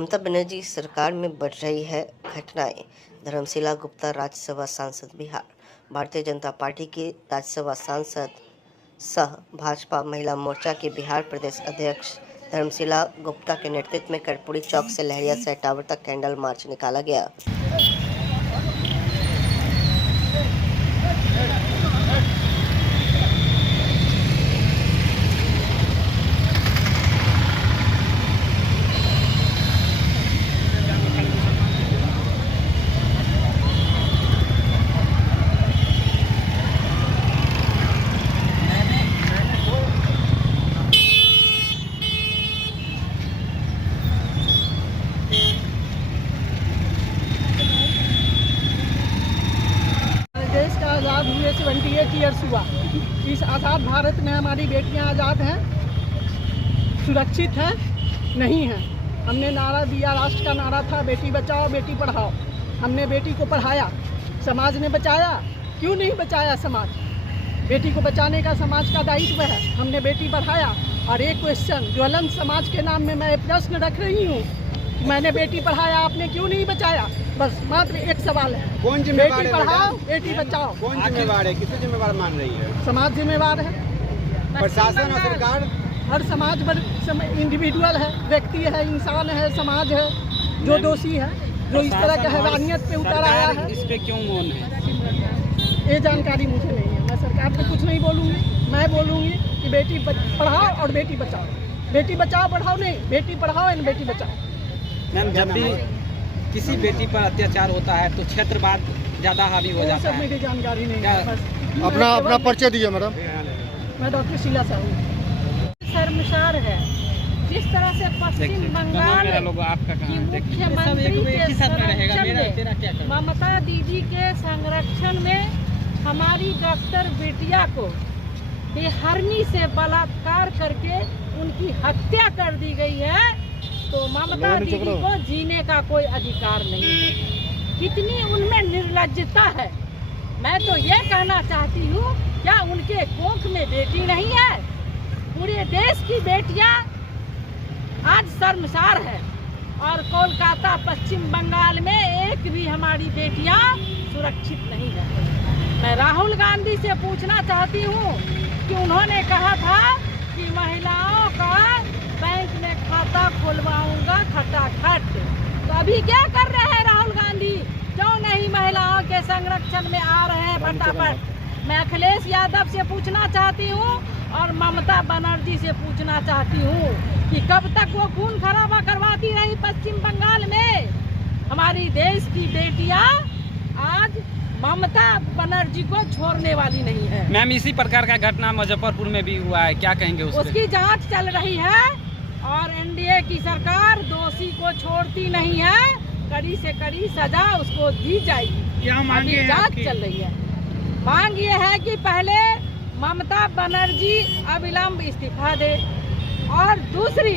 ममता बनर्जी सरकार में बढ़ रही है घटनाएं। धर्मशिला गुप्ता राज्यसभा सांसद बिहार। भारतीय जनता पार्टी की राज्यसभा सांसद सह भाजपा महिला मोर्चा के बिहार प्रदेश अध्यक्ष धर्मशिला गुप्ता के नेतृत्व में कर्पूरी चौक से लहरिया से टावर तक कैंडल मार्च निकाला गया। देश का आज़ाद हुए 78 ईयर्स हुआ। इस आज़ाद भारत में हमारी बेटियां आज़ाद हैं, सुरक्षित हैं, नहीं हैं। हमने नारा दिया, राष्ट्र का नारा था बेटी बचाओ बेटी पढ़ाओ। हमने बेटी को पढ़ाया, समाज ने बचाया। क्यों नहीं बचाया समाज? बेटी को बचाने का समाज का दायित्व है। हमने बेटी पढ़ाया। और एक क्वेश्चन ज्वलंत समाज के नाम में मैं प्रश्न रख रही हूँ, मैंने बेटी पढ़ाया, आपने क्यों नहीं बचाया? बस मात्र एक सवाल है। कौन जिम्मेवार बेटी है? पढ़ाओ बेटी बचाओ। कौन जिम्मेवार है? किसे जिम्मेवार मान रही है? समाज जिम्मेवार है। प्रशासन और सरकार? हर समाज इंडिविजुअल है, व्यक्ति है, इंसान है, समाज है जो दोषी है, जो इस तरह के हैवानियत पे उतर आया है। इस पे क्यों मौन है? ये जानकारी मुझे नहीं है। मैं सरकार पे कुछ नहीं बोलूँगी। मैं बोलूँगी कि बेटी पढ़ाओ और बेटी बचाओ। बेटी बचाओ पढ़ाओ नहीं, बेटी पढ़ाओ एंड बेटी बचाओ। मैम, जब भी किसी बेटी पर अत्याचार होता है तो क्षेत्रवाद ज़्यादा हावी हो जाता सब है। मेरी जानकारी नहीं है। बस अपना परिचय दीजिए मैडम। मैं डॉक्टर शीला साहू। शर्मसार है जिस तरह से पश्चिम बंगाल की मुख्यमंत्री के संरक्षण में, ममता दीदी के संरक्षण में हमारी डॉक्टर बिटिया को बेहरमी से बलात्कार करके उनकी हत्या कर दी गई है। तो ममता दीदी को जीने का कोई अधिकार नहीं है। कितनी उनमें निर्लज्जता है। मैं तो ये कहना चाहती हूँ, क्या उनके कोख में बेटी नहीं है? पूरे देश की बेटियाँ आज शर्मसार है। और कोलकाता पश्चिम बंगाल में एक भी हमारी बेटियाँ सुरक्षित नहीं है। मैं राहुल गांधी से पूछना चाहती हूँ कि उन्होंने कहा था कि महिलाओं का बैंक में खाता खुलवाऊंगा खटाखट। तो अभी क्या कर रहे हैं राहुल गांधी? क्यों नहीं महिलाओं के संरक्षण में आ रहे हैं फटाफट? मैं अखिलेश यादव से पूछना चाहती हूँ और ममता बनर्जी से पूछना चाहती हूँ कि कब तक वो खून खराबा करवाती रही पश्चिम बंगाल में? हमारी देश की बेटियाँ आज ममता बनर्जी को छोड़ने वाली नहीं है। मैम, इसी प्रकार का घटना मुजफ्फरपुर में भी हुआ है, क्या कहेंगे उसके? उसकी जांच चल रही है और एनडीए की सरकार दोषी को छोड़ती नहीं है। कड़ी से कड़ी सजा उसको दी जाएगी। अभी जांच चल रही है। मांग ये है कि पहले ममता बनर्जी अविलंब इस्तीफा दे, और दूसरी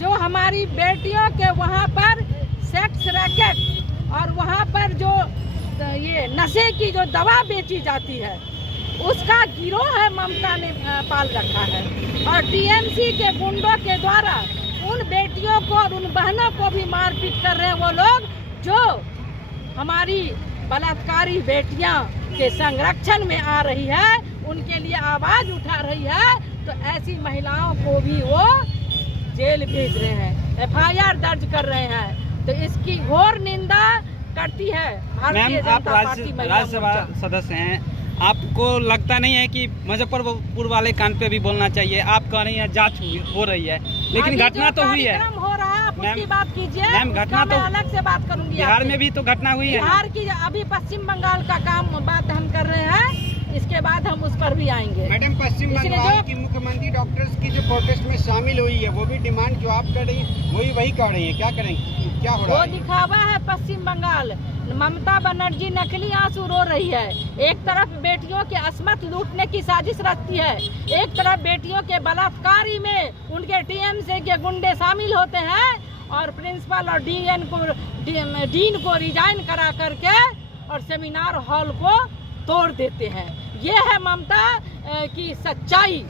जो हमारी बेटियों के वहाँ पर सेक्स रैकेट और वहाँ पर जो ये नशे की जो दवा बेची जाती है उसका गिरोह है ममता ने पाल रखा है। और टीएमसी के गुंडों के द्वारा उन बेटियों को और उन बहनों को भी मारपीट कर रहे हैं वो लोग जो हमारी बलात्कारी बेटियां के संरक्षण में आ रही है, उनके लिए आवाज उठा रही है। तो ऐसी महिलाओं को भी वो जेल भेज रहे हैं, FIR दर्ज कर रहे हैं। तो इसकी घोर निंदा करती है भारतीय जनता पार्टी महिला राज्यसभा मोर्चा। सदस्य हैं, आपको लगता नहीं है कि मुजफ्फरपुर वाले कान पे भी बोलना चाहिए? आप कह रही हैं जांच हो रही है, लेकिन घटना तो हुई है। हो रहा है, आप उसकी बात कीजिए। मैम, घटना तो अलग से बात करूंगी। बिहार में भी तो घटना हुई है। बिहार की अभी पश्चिम बंगाल का बात हम कर रहे हैं, इसके बाद हम उस पर भी आएंगे। मैडम, पश्चिम बंगाल की मुख्यमंत्री डॉक्टर्स की जो प्रोटेस्ट में शामिल हुई है, वो भी डिमांड जो आप कर रही है वही कर रही है। क्या करेंगे? क्या हो रहा है? वो दिखावा है पश्चिम बंगाल। ममता बनर्जी नकली आंसू रो रही है। एक तरफ बेटियों के अस्मत लूटने की साजिश रचती है, एक तरफ बेटियों के बलात्कारी में उनके टीएमसी के गुंडे शामिल होते हैं और प्रिंसिपल और डीन को रिजाइन करा करके और सेमिनार हॉल को तोड़ देते हैं। ये है ममता की सच्चाई।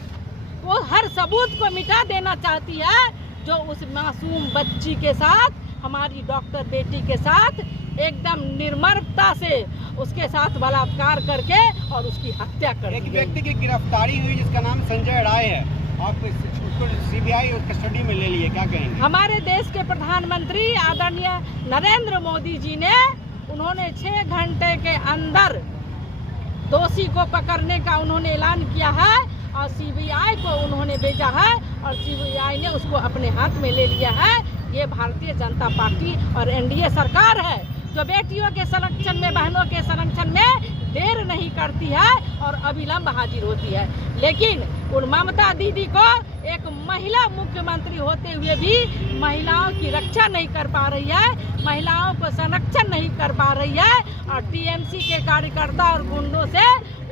वो हर सबूत को मिटा देना चाहती है जो उस मासूम बच्ची के साथ हमारी डॉक्टर बेटी के साथ एकदम निर्ममता से उसके साथ बलात्कार करके और उसकी हत्या कर दी। एक व्यक्ति की गिरफ्तारी हुई जिसका नाम संजय राय है, आप उसको सीबीआई कस्टडी में ले लिए, क्या कहेंगे? हमारे देश के प्रधानमंत्री आदरणीय नरेंद्र मोदी जी ने उन्होंने 6 घंटे के अंदर दोषी को पकड़ने का उन्होंने ऐलान किया है और सीबीआई को उन्होंने भेजा है और सीबीआई ने उसको अपने हाथ में ले लिया है। ये भारतीय जनता पार्टी और एनडीए सरकार है जो बेटियों के संरक्षण में, बहनों के संरक्षण में देर नहीं करती है और अविलंब हाजिर होती है। लेकिन उन ममता दीदी को एक महिला मुख्यमंत्री होते हुए भी महिलाओं की रक्षा नहीं कर पा रही है, महिलाओं को संरक्षण नहीं कर पा रही है और टीएमसी के कार्यकर्ता और गुंडों से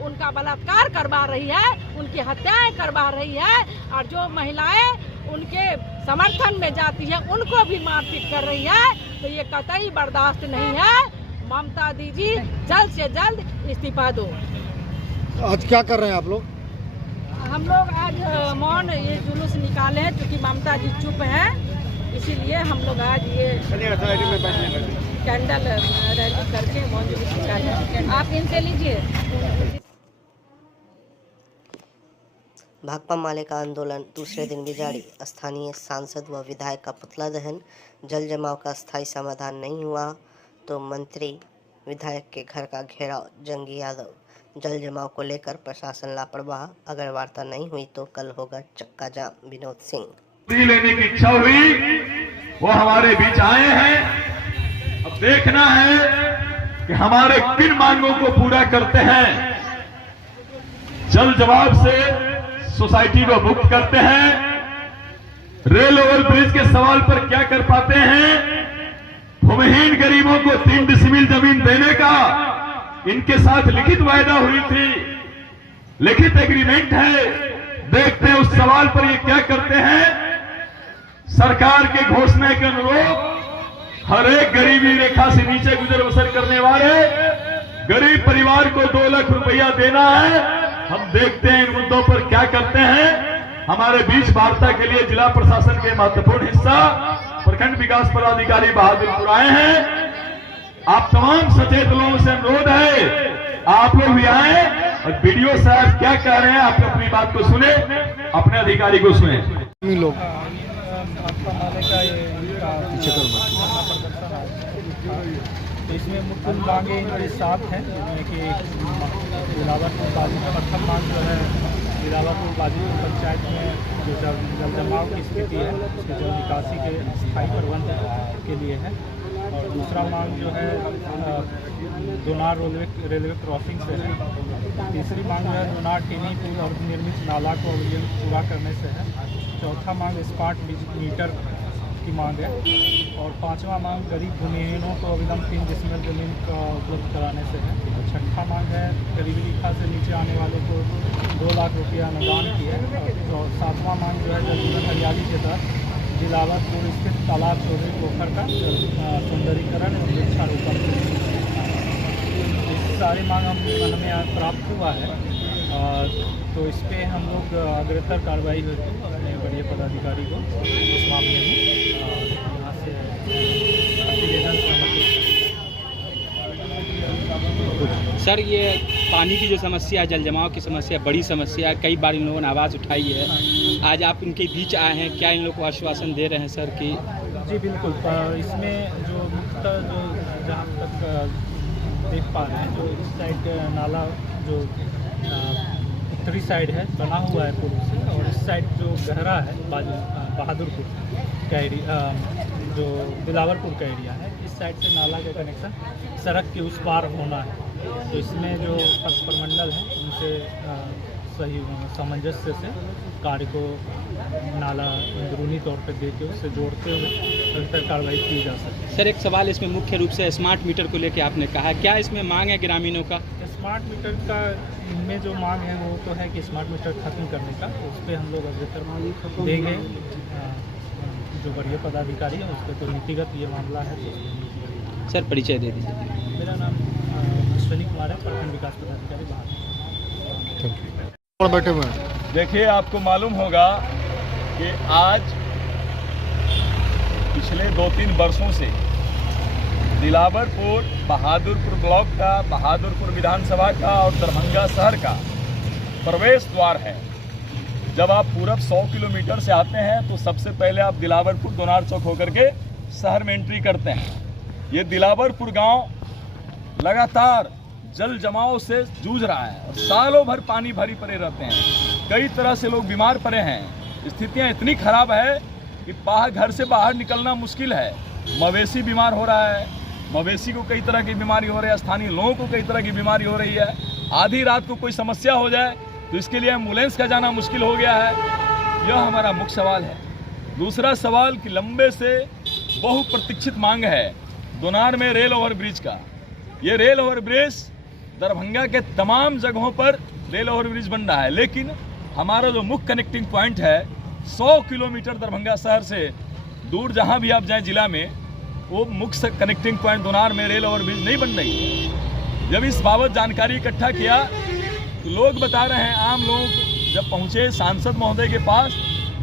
उनका बलात्कार करवा रही है, उनकी हत्याएं करवा रही है और जो महिलाएं उनके समर्थन में जाती है उनको भी मारपीट कर रही है। तो ये कतई बर्दाश्त नहीं है। ममता दीदी जल्द से जल्द इस्तीफा दो। आज क्या कर रहे हैं आप लोग? हम लोग आज मौन ये जुलूस निकाले हैं क्योंकि ममता जी चुप हैं, इसीलिए हम लोग आज ये कैंडल रैली करके मौन जुलूस निकाले। आप इनसे लीजिए। भाकपा माले का आंदोलन दूसरे दिन भी जारी। स्थानीय सांसद व विधायक का पुतला दहन। जल जमाव का स्थायी समाधान नहीं हुआ तो मंत्री विधायक के घर का घेराव। जंगी यादव। जल जमाव को लेकर प्रशासन लापरवाह, अगर वार्ता नहीं हुई तो कल होगा चक्का जाम। विनोद सिंह। लेने की इच्छा हुई, वो हमारे बीच आए हैं। अब देखना है कि हमारे किन मांगों को पूरा करते हैं। जल जमाव से सोसाइटी को मुक्त करते हैं, रेल ओवर ब्रिज के सवाल पर क्या कर पाते हैं, भूमिहीन गरीबों को 3 डिसिमिल जमीन देने का इनके साथ लिखित वायदा हुई थी, लिखित एग्रीमेंट है। देखते हैं उस सवाल पर ये क्या करते हैं। सरकार के घोषणा के अनुरूप हर एक गरीबी रेखा से नीचे गुजर बसर करने वाले गरीब परिवार को 2 लाख रुपया देना है। हम देखते हैं इन मुद्दों पर क्या करते हैं। हमारे बीच वार्ता के लिए जिला प्रशासन के महत्वपूर्ण हिस्सा प्रखंड विकास पदाधिकारी बहादुरपुर आए हैं। आप तमाम सचेत लोगों से अनुरोध है, आप लोग भी आए और वीडियो साहब क्या कह रहे हैं आप अपनी बात को सुने, अपने अधिकारी को सुने। लोग तो इसमें मुख्य मांगे इनके साथ हैं, जिनमें कि बिलावरपुर बाजीपुर प्रथम मांग जो है बिलावरपुर बाजीपुर पंचायत में जो जल जमाव की स्थिति है उसके जल निकासी के स्थायी प्रबंध के लिए है। और दूसरा मांग जो है दोनार रेलवे क्रॉसिंग से है। तीसरी मांग जो है दोनार टीवी पुल और निर्मित नाला को पूरा करने से है। चौथा मांग स्मार्ट मीटर की मांग है। और 5वां मांग गरीब भूमिहीनों को अविलंब 3 डिसिमिल जमीन का उपलब्ध कराने से है। छठा मांग है गरीबी रेखा से नीचे आने वालों को 2 लाख रुपया अनुदान की है। और 7वां मांग जो है जल जीवन हरियाली के तहत बिलावरपुर स्थित तालाब चौधरी पोखर का सौंदर्यीकरण और वृक्षारोपण। इस सारी मांग हमें आज प्राप्त हुआ है। तो इस पर हम लोग अग्रतर कार्रवाई होगी अपने बड़े पदाधिकारी को इस मामले में यहाँ से प्रतिवेदन सर, ये पानी की जो समस्या है, जल जमाव की समस्या बड़ी समस्या है, कई बार इन लोगों ने आवाज़ उठाई है। आज आप इनके बीच आए हैं, क्या इन लोगों को आश्वासन दे रहे हैं सर कि? जी बिल्कुल। इसमें जो मुख्यतः जो जहाँ तक देख पा रहे हैं, जो इस साइड नाला जो उत्तरी साइड है बना हुआ है पुल से, और इस साइड जो गहरा है बहादुरपुर का एरिया, जो बिलावरपुर का एरिया है, इस साइड से नाला का कनेक्शन सड़क के उस पार होना है। तो इसमें जो पथ प्रमंडल है उनसे सही सामंजस्य से कार्य को नाला अंदरूनी तौर पर देके उससे जोड़ते हुए निरंतर कार्रवाई की जा सकती है। सर, एक सवाल इसमें मुख्य रूप से स्मार्ट मीटर को लेकर आपने कहा, क्या इसमें मांग है ग्रामीणों का? स्मार्ट मीटर का इनमें जो मांग है वो तो है कि स्मार्ट मीटर खत्म करने का, उस पर हम लोग अग्रतर देंगे। जो वरीय पदाधिकारी है उस पर तो नीतिगत ये मामला है। तो सर, परिचय दे दीजिए। मेरा नाम अश्विनी कुमार है, प्रखंड विकास पदाधिकारी बाहर। बैठे हुए हैं। देखिए, आपको मालूम होगा कि आज पिछले 2-3 वर्षों से दिलावरपुर बहादुरपुर ब्लॉक का, बहादुरपुर विधानसभा का और दरभंगा शहर का प्रवेश द्वार है। जब आप पूरब 100 किलोमीटर से आते हैं तो सबसे पहले आप दिलावरपुर दोनार चौक होकर के शहर में एंट्री करते हैं। ये दिलावरपुर गांव लगातार जल जमाव से जूझ रहा है और सालों भर पानी भरी पड़े रहते हैं। कई तरह से लोग बीमार पड़े हैं। स्थितियां इतनी खराब है कि घर से बाहर निकलना मुश्किल है। मवेशी बीमार हो रहा है, मवेशी को कई तरह की बीमारी हो रही है, स्थानीय लोगों को कई तरह की बीमारी हो रही है। आधी रात को कोई समस्या हो जाए तो इसके लिए एम्बुलेंस का जाना मुश्किल हो गया है। यह हमारा मुख्य सवाल है। दूसरा सवाल कि लंबे से बहुप्रतीक्षित मांग है दोनार में रेल ओवर ब्रिज का। ये रेल ओवर ब्रिज दरभंगा के तमाम जगहों पर रेल ओवर ब्रिज बन रहा है, लेकिन हमारा जो मुख्य कनेक्टिंग पॉइंट है 100 किलोमीटर दरभंगा शहर से दूर जहां भी आप जाएं जिला में, वो मुख्य कनेक्टिंग पॉइंट दोनार में रेल ओवर ब्रिज नहीं बन रही है। जब इस बाबत जानकारी इकट्ठा किया तो लोग बता रहे हैं, आम लोग जब पहुंचे सांसद महोदय के पास,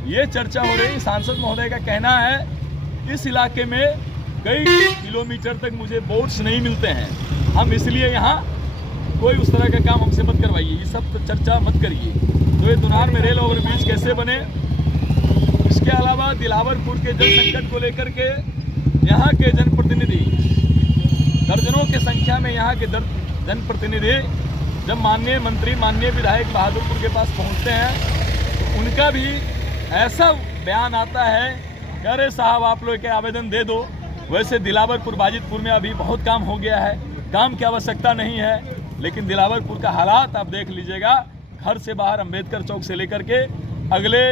ये चर्चा हो रही। सांसद महोदय का कहना है इस इलाके में कई किलोमीटर तक मुझे बोट्स नहीं मिलते हैं, हम इसलिए यहाँ कोई उस तरह का काम हमसे मत करवाइए, ये सब तो चर्चा मत करिए। तो ये दोनार में रेल ओवर ब्रिज कैसे बने। इसके अलावा दिलावरपुर के जल संकट को लेकर के यहाँ के जनप्रतिनिधि, दर्जनों की संख्या में यहाँ के जनप्रतिनिधि जब माननीय मंत्री, माननीय विधायक बहादुरपुर के पास पहुँचते हैं तो उनका भी ऐसा बयान आता है कि अरे साहब आप लोग के आवेदन दे दो। वैसे दिलावरपुर बाजितपुर में अभी बहुत काम हो गया है, काम की आवश्यकता नहीं है, लेकिन दिलावरपुर का हालात आप देख लीजिएगा। घर से बाहर अंबेडकर चौक से लेकर के अगले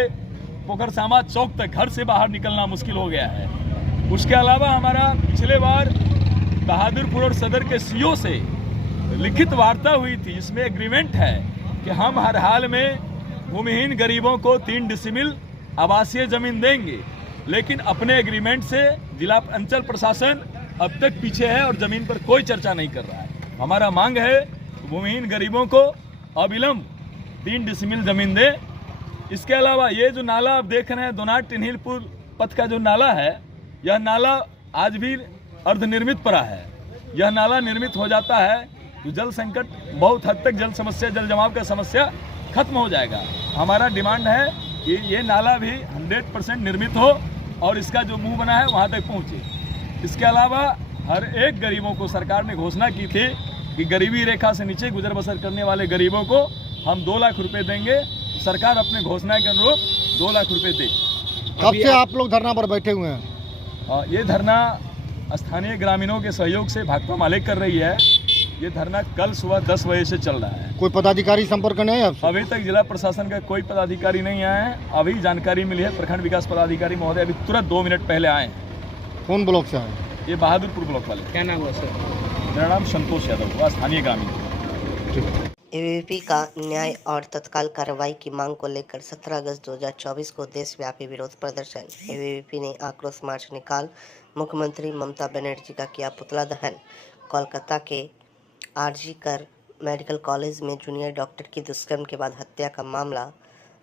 पोखरसामा चौक तक घर से बाहर निकलना मुश्किल हो गया है। उसके अलावा हमारा पिछले बार बहादुरपुर और सदर के सीओ से लिखित वार्ता हुई थी, इसमें एग्रीमेंट है कि हम हर हाल में भूमिहीन गरीबों को 3 डिसिमिल आवासीय जमीन देंगे, लेकिन अपने एग्रीमेंट से जिला अंचल प्रशासन अब तक पीछे है और जमीन पर कोई चर्चा नहीं कर रहा है। हमारा मांग है भूमिहीन गरीबों को अविलंब 3 डिसिमिल जमीन दे। इसके अलावा ये जो नाला आप देख रहे हैं दोनार टिन्हिलपुर पथ का जो नाला है, यह नाला आज भी अर्धनिर्मित पड़ा है। यह नाला निर्मित हो जाता है तो जल संकट बहुत हद तक, जल समस्या, जल जमाव का समस्या खत्म हो जाएगा। हमारा डिमांड है कि ये नाला भी 100% निर्मित हो और इसका जो मुंह बना है वहाँ तक पहुँचे। इसके अलावा हर एक गरीबों को सरकार ने घोषणा की थी कि गरीबी रेखा से नीचे गुजर बसर करने वाले गरीबों को हम 2 लाख रुपए देंगे। सरकार अपने घोषणा के अनुरूप 2 लाख रुपए दे। कब से आप लोग धरना पर बैठे हुए हैं? ये धरना स्थानीय ग्रामीणों के सहयोग से भाकपा माले कर रही है। ये धरना कल सुबह 10 बजे से चल रहा है। कोई पदाधिकारी संपर्क नहीं है आपसे? अभी तक जिला प्रशासन का कोई पदाधिकारी नहीं आया है। अभी जानकारी मिली है, प्रखंड विकास पदाधिकारी महोदय अभी तुरंत 2 मिनट पहले आए हैं। कौन ब्लॉक से आए? ये बहादुरपुर ब्लॉक वाले। क्या नाम हुआ सर? मेरा नाम संतोष यादव हुआ, स्थानीय ग्रामीण। एबीवीपी का न्याय और तत्काल कार्रवाई की मांग को लेकर 17 अगस्त 2024 को देशव्यापी विरोध प्रदर्शन। एबीवीपी ने आक्रोश मार्च निकाल मुख्यमंत्री ममता बनर्जी का किया पुतला दहन। कोलकाता के आरजी कर मेडिकल कॉलेज में जूनियर डॉक्टर की दुष्कर्म के बाद हत्या का मामला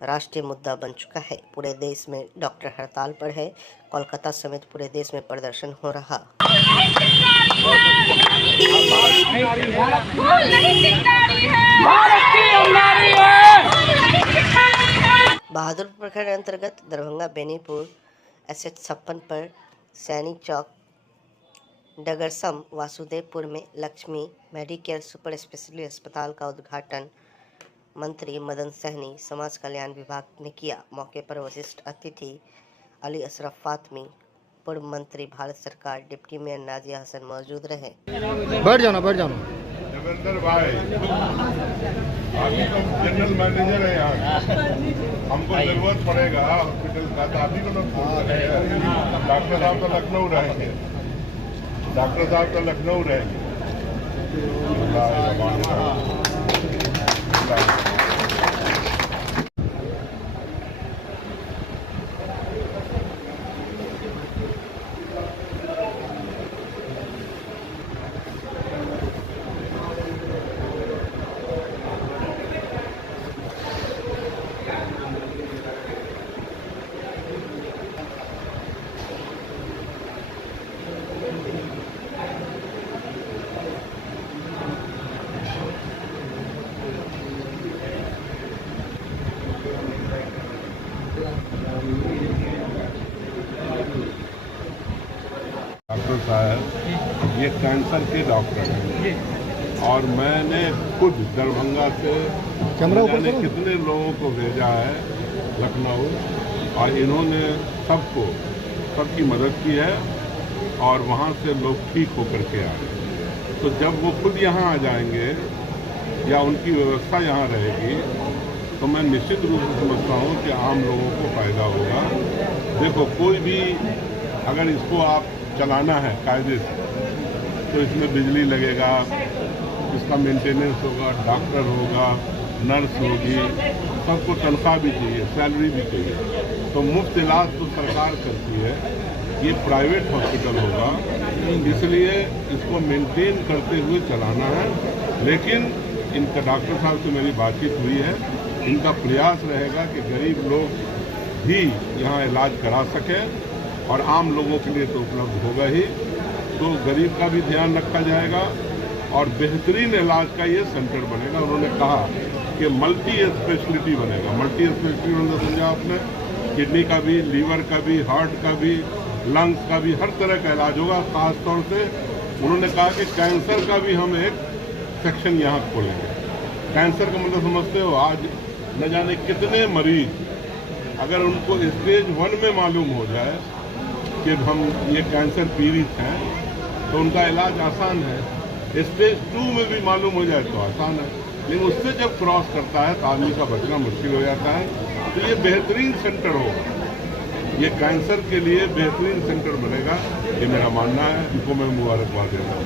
राष्ट्रीय मुद्दा बन चुका है। पूरे देश में डॉक्टर हड़ताल पर है। कोलकाता समेत पूरे देश में प्रदर्शन हो रहा। बहादुरपुर प्रखंड अंतर्गत दरभंगा बेनीपुर SH 56 पर सैनी चौक डगरसम वासुदेवपुर में लक्ष्मी मेडिकेयर सुपर स्पेशलिटी अस्पताल का उद्घाटन मंत्री मदन सहनी समाज कल्याण विभाग ने किया। मौके पर वरिष्ठ अतिथि अली अशरफ फातमी, पूर्व मंत्री भारत सरकार, डिप्टी मेयर नाजिया हसन मौजूद रहे। बैठ जाना, बैठ जाना। देवेंद्र भाई, अभी तो जनरल मैनेजर है यहाँ, हमको जरूरत पड़ेगा हॉस्पिटल का तो अभी को डॉक्टर साहब तो लखनऊ रहेंगे, डॉक्टर साहब तो लखनऊ रहेंगे। साहब ये कैंसर के डॉक्टर हैं और मैंने खुद दरभंगा से जाने कितने लोगों को भेजा है लखनऊ और इन्होंने सबकी मदद की है और वहाँ से लोग ठीक होकर के आए। तो जब वो खुद यहाँ आ जाएंगे या उनकी व्यवस्था यहाँ रहेगी तो मैं निश्चित रूप से समझता हूँ कि आम लोगों को फ़ायदा होगा। देखो कोई भी अगर इसको आप चलाना है कायदे से तो इसमें बिजली लगेगा, इसका मेंटेनेंस होगा, डॉक्टर होगा, नर्स होगी, सबको तनख्वाह भी चाहिए, सैलरी भी चाहिए। तो मुफ्त इलाज तो सरकार करती है, ये प्राइवेट हॉस्पिटल होगा, इसलिए इसको मेंटेन करते हुए चलाना है। लेकिन इनका डॉक्टर साहब से मेरी बातचीत हुई है, इनका प्रयास रहेगा कि गरीब लोग भी यहाँ इलाज करा सकें और आम लोगों के लिए तो उपलब्ध होगा ही। तो गरीब का भी ध्यान रखा जाएगा और बेहतरीन इलाज का ये सेंटर बनेगा। उन्होंने कहा कि मल्टी स्पेशलिटी बनेगा। मल्टी स्पेशलिटी उन्होंने समझा आपने, किडनी का भी, लीवर का भी, हार्ट का भी, लंग्स का भी, हर तरह का इलाज होगा। खास तौर से उन्होंने कहा कि कैंसर का भी हम एक सेक्शन यहाँ खोलेंगे। कैंसर का मतलब समझते हो, आज न जाने कितने मरीज अगर उनको स्टेज 1 में मालूम हो जाए कि हम ये कैंसर पीड़ित हैं तो उनका इलाज आसान है। स्टेज 2 में भी मालूम हो जाए तो आसान है, लेकिन उससे जब क्रॉस करता है तो आदमी का बचना मुश्किल हो जाता है। तो ये बेहतरीन सेंटर होगा, ये कैंसर के लिए बेहतरीन सेंटर बनेगा, ये मेरा मानना है। इनको मैं मुबारकबाद देता हूँ।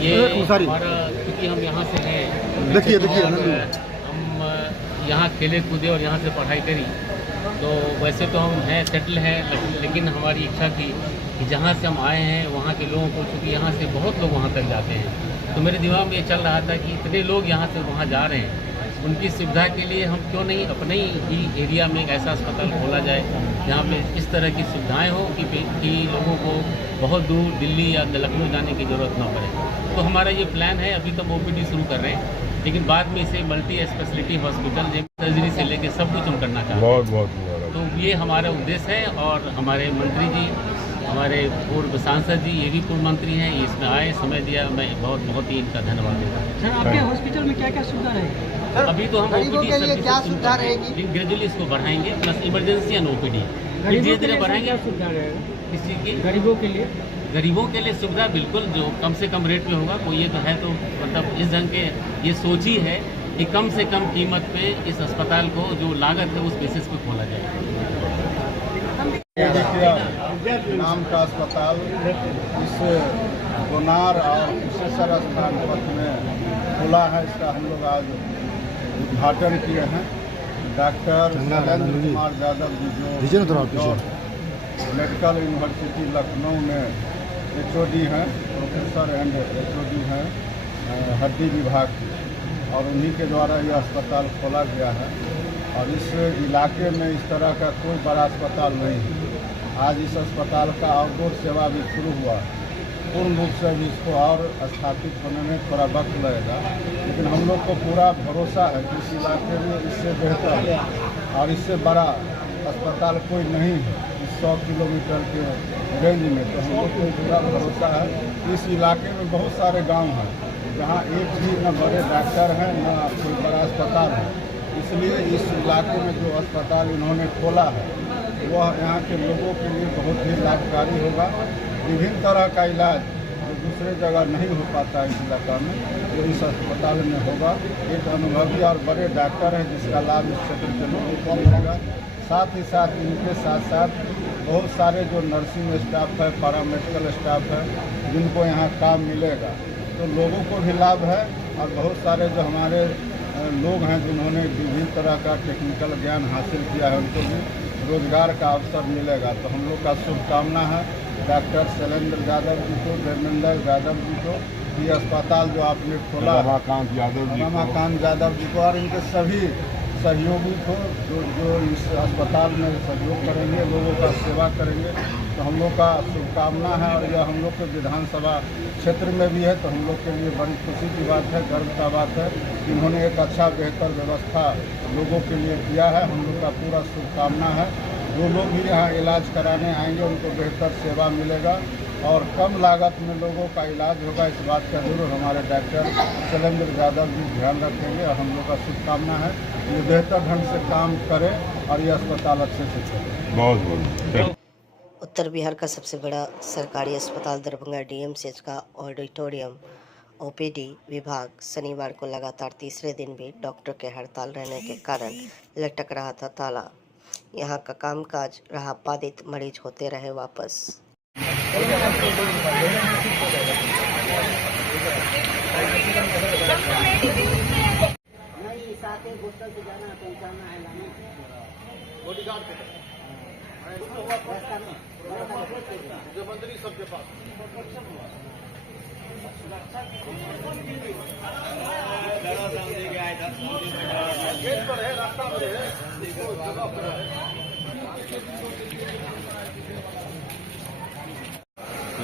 ये हमारा क्योंकि हम यहाँ से हैं, देखिए हम यहाँ खेले कूदे और यहाँ से पढ़ाई करी, तो वैसे तो हम हैं सेटल हैं, लेकिन हमारी इच्छा थी कि जहाँ से हम आए हैं वहाँ के लोगों को, चूँकि यहाँ से बहुत लोग वहाँ तक जाते हैं, तो मेरे दिमाग में ये चल रहा था कि इतने लोग यहाँ से वहाँ जा रहे हैं, उनकी सुविधा के लिए हम क्यों नहीं अपने ही एरिया में एक ऐसा अस्पताल खोला जाए जहाँ पे इस तरह की सुविधाएं हो कि लोगों को बहुत दूर दिल्ली या लखनऊ जाने की ज़रूरत ना पड़े। तो हमारा ये प्लान है। अभी तो हम OPD शुरू कर रहे हैं, लेकिन बाद में इसे मल्टी स्पेशलिटी हॉस्पिटल सर्जरी से लेकर सब कुछ हम करना चाहते हैं। बहुत तो ये हमारा उद्देश्य है और हमारे मंत्री जी, हमारे पूर्व सांसद जी, ये भी पूर्व मंत्री हैं, ये इसमें आए, समय दिया, मैं बहुत ही इनका धन्यवाद देता हूँ। सर, आपके हॉस्पिटल में क्या क्या सुविधा रहेगी? अभी तो हम OPD क्या सुविधा रहेगी, ग्रेजुअली इसको बढ़ाएंगे, प्लस इमरजेंसी एंड OPD धीरे-धीरे बढ़ाएंगे। सुविधा रहेगा किस चीज़ की? गरीबों के लिए सुविधा बिल्कुल जो कम से कम रेट में होगा। कोई ये तो है तो मतलब इस ढंग के ये सोच ही है कि कम से कम कीमत पे इस अस्पताल को जो लागत है उस बेसिस पे खोला जाए। नाम का अस्पताल इस गोनार और कुशेश्वर स्थान पथ में खुला है। इसका हम लोग आज उद्घाटन किए हैं। डॉक्टर शैलेंद्र कुमार यादव जी जो मेडिकल यूनिवर्सिटी लखनऊ में HOD हैं, प्रोफेसर एंड HOD हैं हड्डी विभाग की, और उन्हीं के द्वारा यह अस्पताल खोला गया है। और इस इलाके में इस तरह का कोई बड़ा अस्पताल नहीं है। आज इस अस्पताल का आउटडोर सेवा भी शुरू हुआ है। पूर्ण रूप से भी इसको और स्थापित होने में थोड़ा वक्त लगेगा, लेकिन हम लोग को पूरा भरोसा है कि इस इलाके में इससे बेहतर और इससे बड़ा अस्पताल कोई नहीं है इस 100 किलोमीटर के रेंज में। तो हम लोग को पूरा भरोसा है। इस इलाके में बहुत सारे गांव हैं जहां एक भी न बड़े डॉक्टर हैं न कोई बड़ा अस्पताल है। इसलिए इस इलाके में जो अस्पताल इन्होंने खोला है वह यहाँ के लोगों के लिए बहुत ही लाभकारी होगा। विभिन्न तरह का इलाज जो दूसरे जगह नहीं हो पाता है इस इलाका में, जो इस अस्पताल में होगा। एक अनुभवी और बड़े डॉक्टर हैं जिसका लाभ इस क्षेत्र के लोगों को मिलेगा। साथ ही साथ इनके साथ साथ बहुत सारे जो नर्सिंग स्टाफ है, पैरामेडिकल स्टाफ है, जिनको यहाँ काम मिलेगा, तो लोगों को भी लाभ है। और बहुत सारे जो हमारे लोग हैं जिन्होंने विभिन्न तरह का टेक्निकल ज्ञान हासिल किया है, उनको भी रोजगार का अवसर मिलेगा। तो हम लोग का शुभकामना है डॉक्टर शैलेंद्र यादव जी को, धर्मेंद्र यादव जी को, ये अस्पताल जो आपने खोला, रमाकांत यादव जी को और इनके सभी सहयोगी को जो इस अस्पताल में सहयोग करेंगे, लोगों का सेवा करेंगे। तो हम लोग का शुभकामना है। और यह हम लोग के विधानसभा क्षेत्र में भी है, तो हम लोग के लिए बड़ी खुशी की बात है, गर्व का बात है कि इन्होंने एक अच्छा बेहतर व्यवस्था लोगों के लिए किया है। हम लोग का पूरा शुभकामना है। जो लोग भी यहाँ इलाज कराने आएंगे उनको बेहतर सेवा मिलेगा और कम लागत में लोगों का इलाज होगा, इस बात का जरूर हमारे डॉक्टर शैलेंद्र यादव जी ध्यान रखेंगे। और हम लोग का शुभकामना है ये बेहतर ढंग से काम करे और ये अस्पताल अच्छे से चले। बहुत बहुत उत्तर बिहार का सबसे बड़ा सरकारी अस्पताल दरभंगा डीएमसीएच का ऑडिटोरियम ओपीडी विभाग शनिवार को लगातार तीसरे दिन भी डॉक्टर के हड़ताल रहने के कारण लटक रहा था ताला। यहां का कामकाज रहा बाधित, मरीज होते रहे वापस।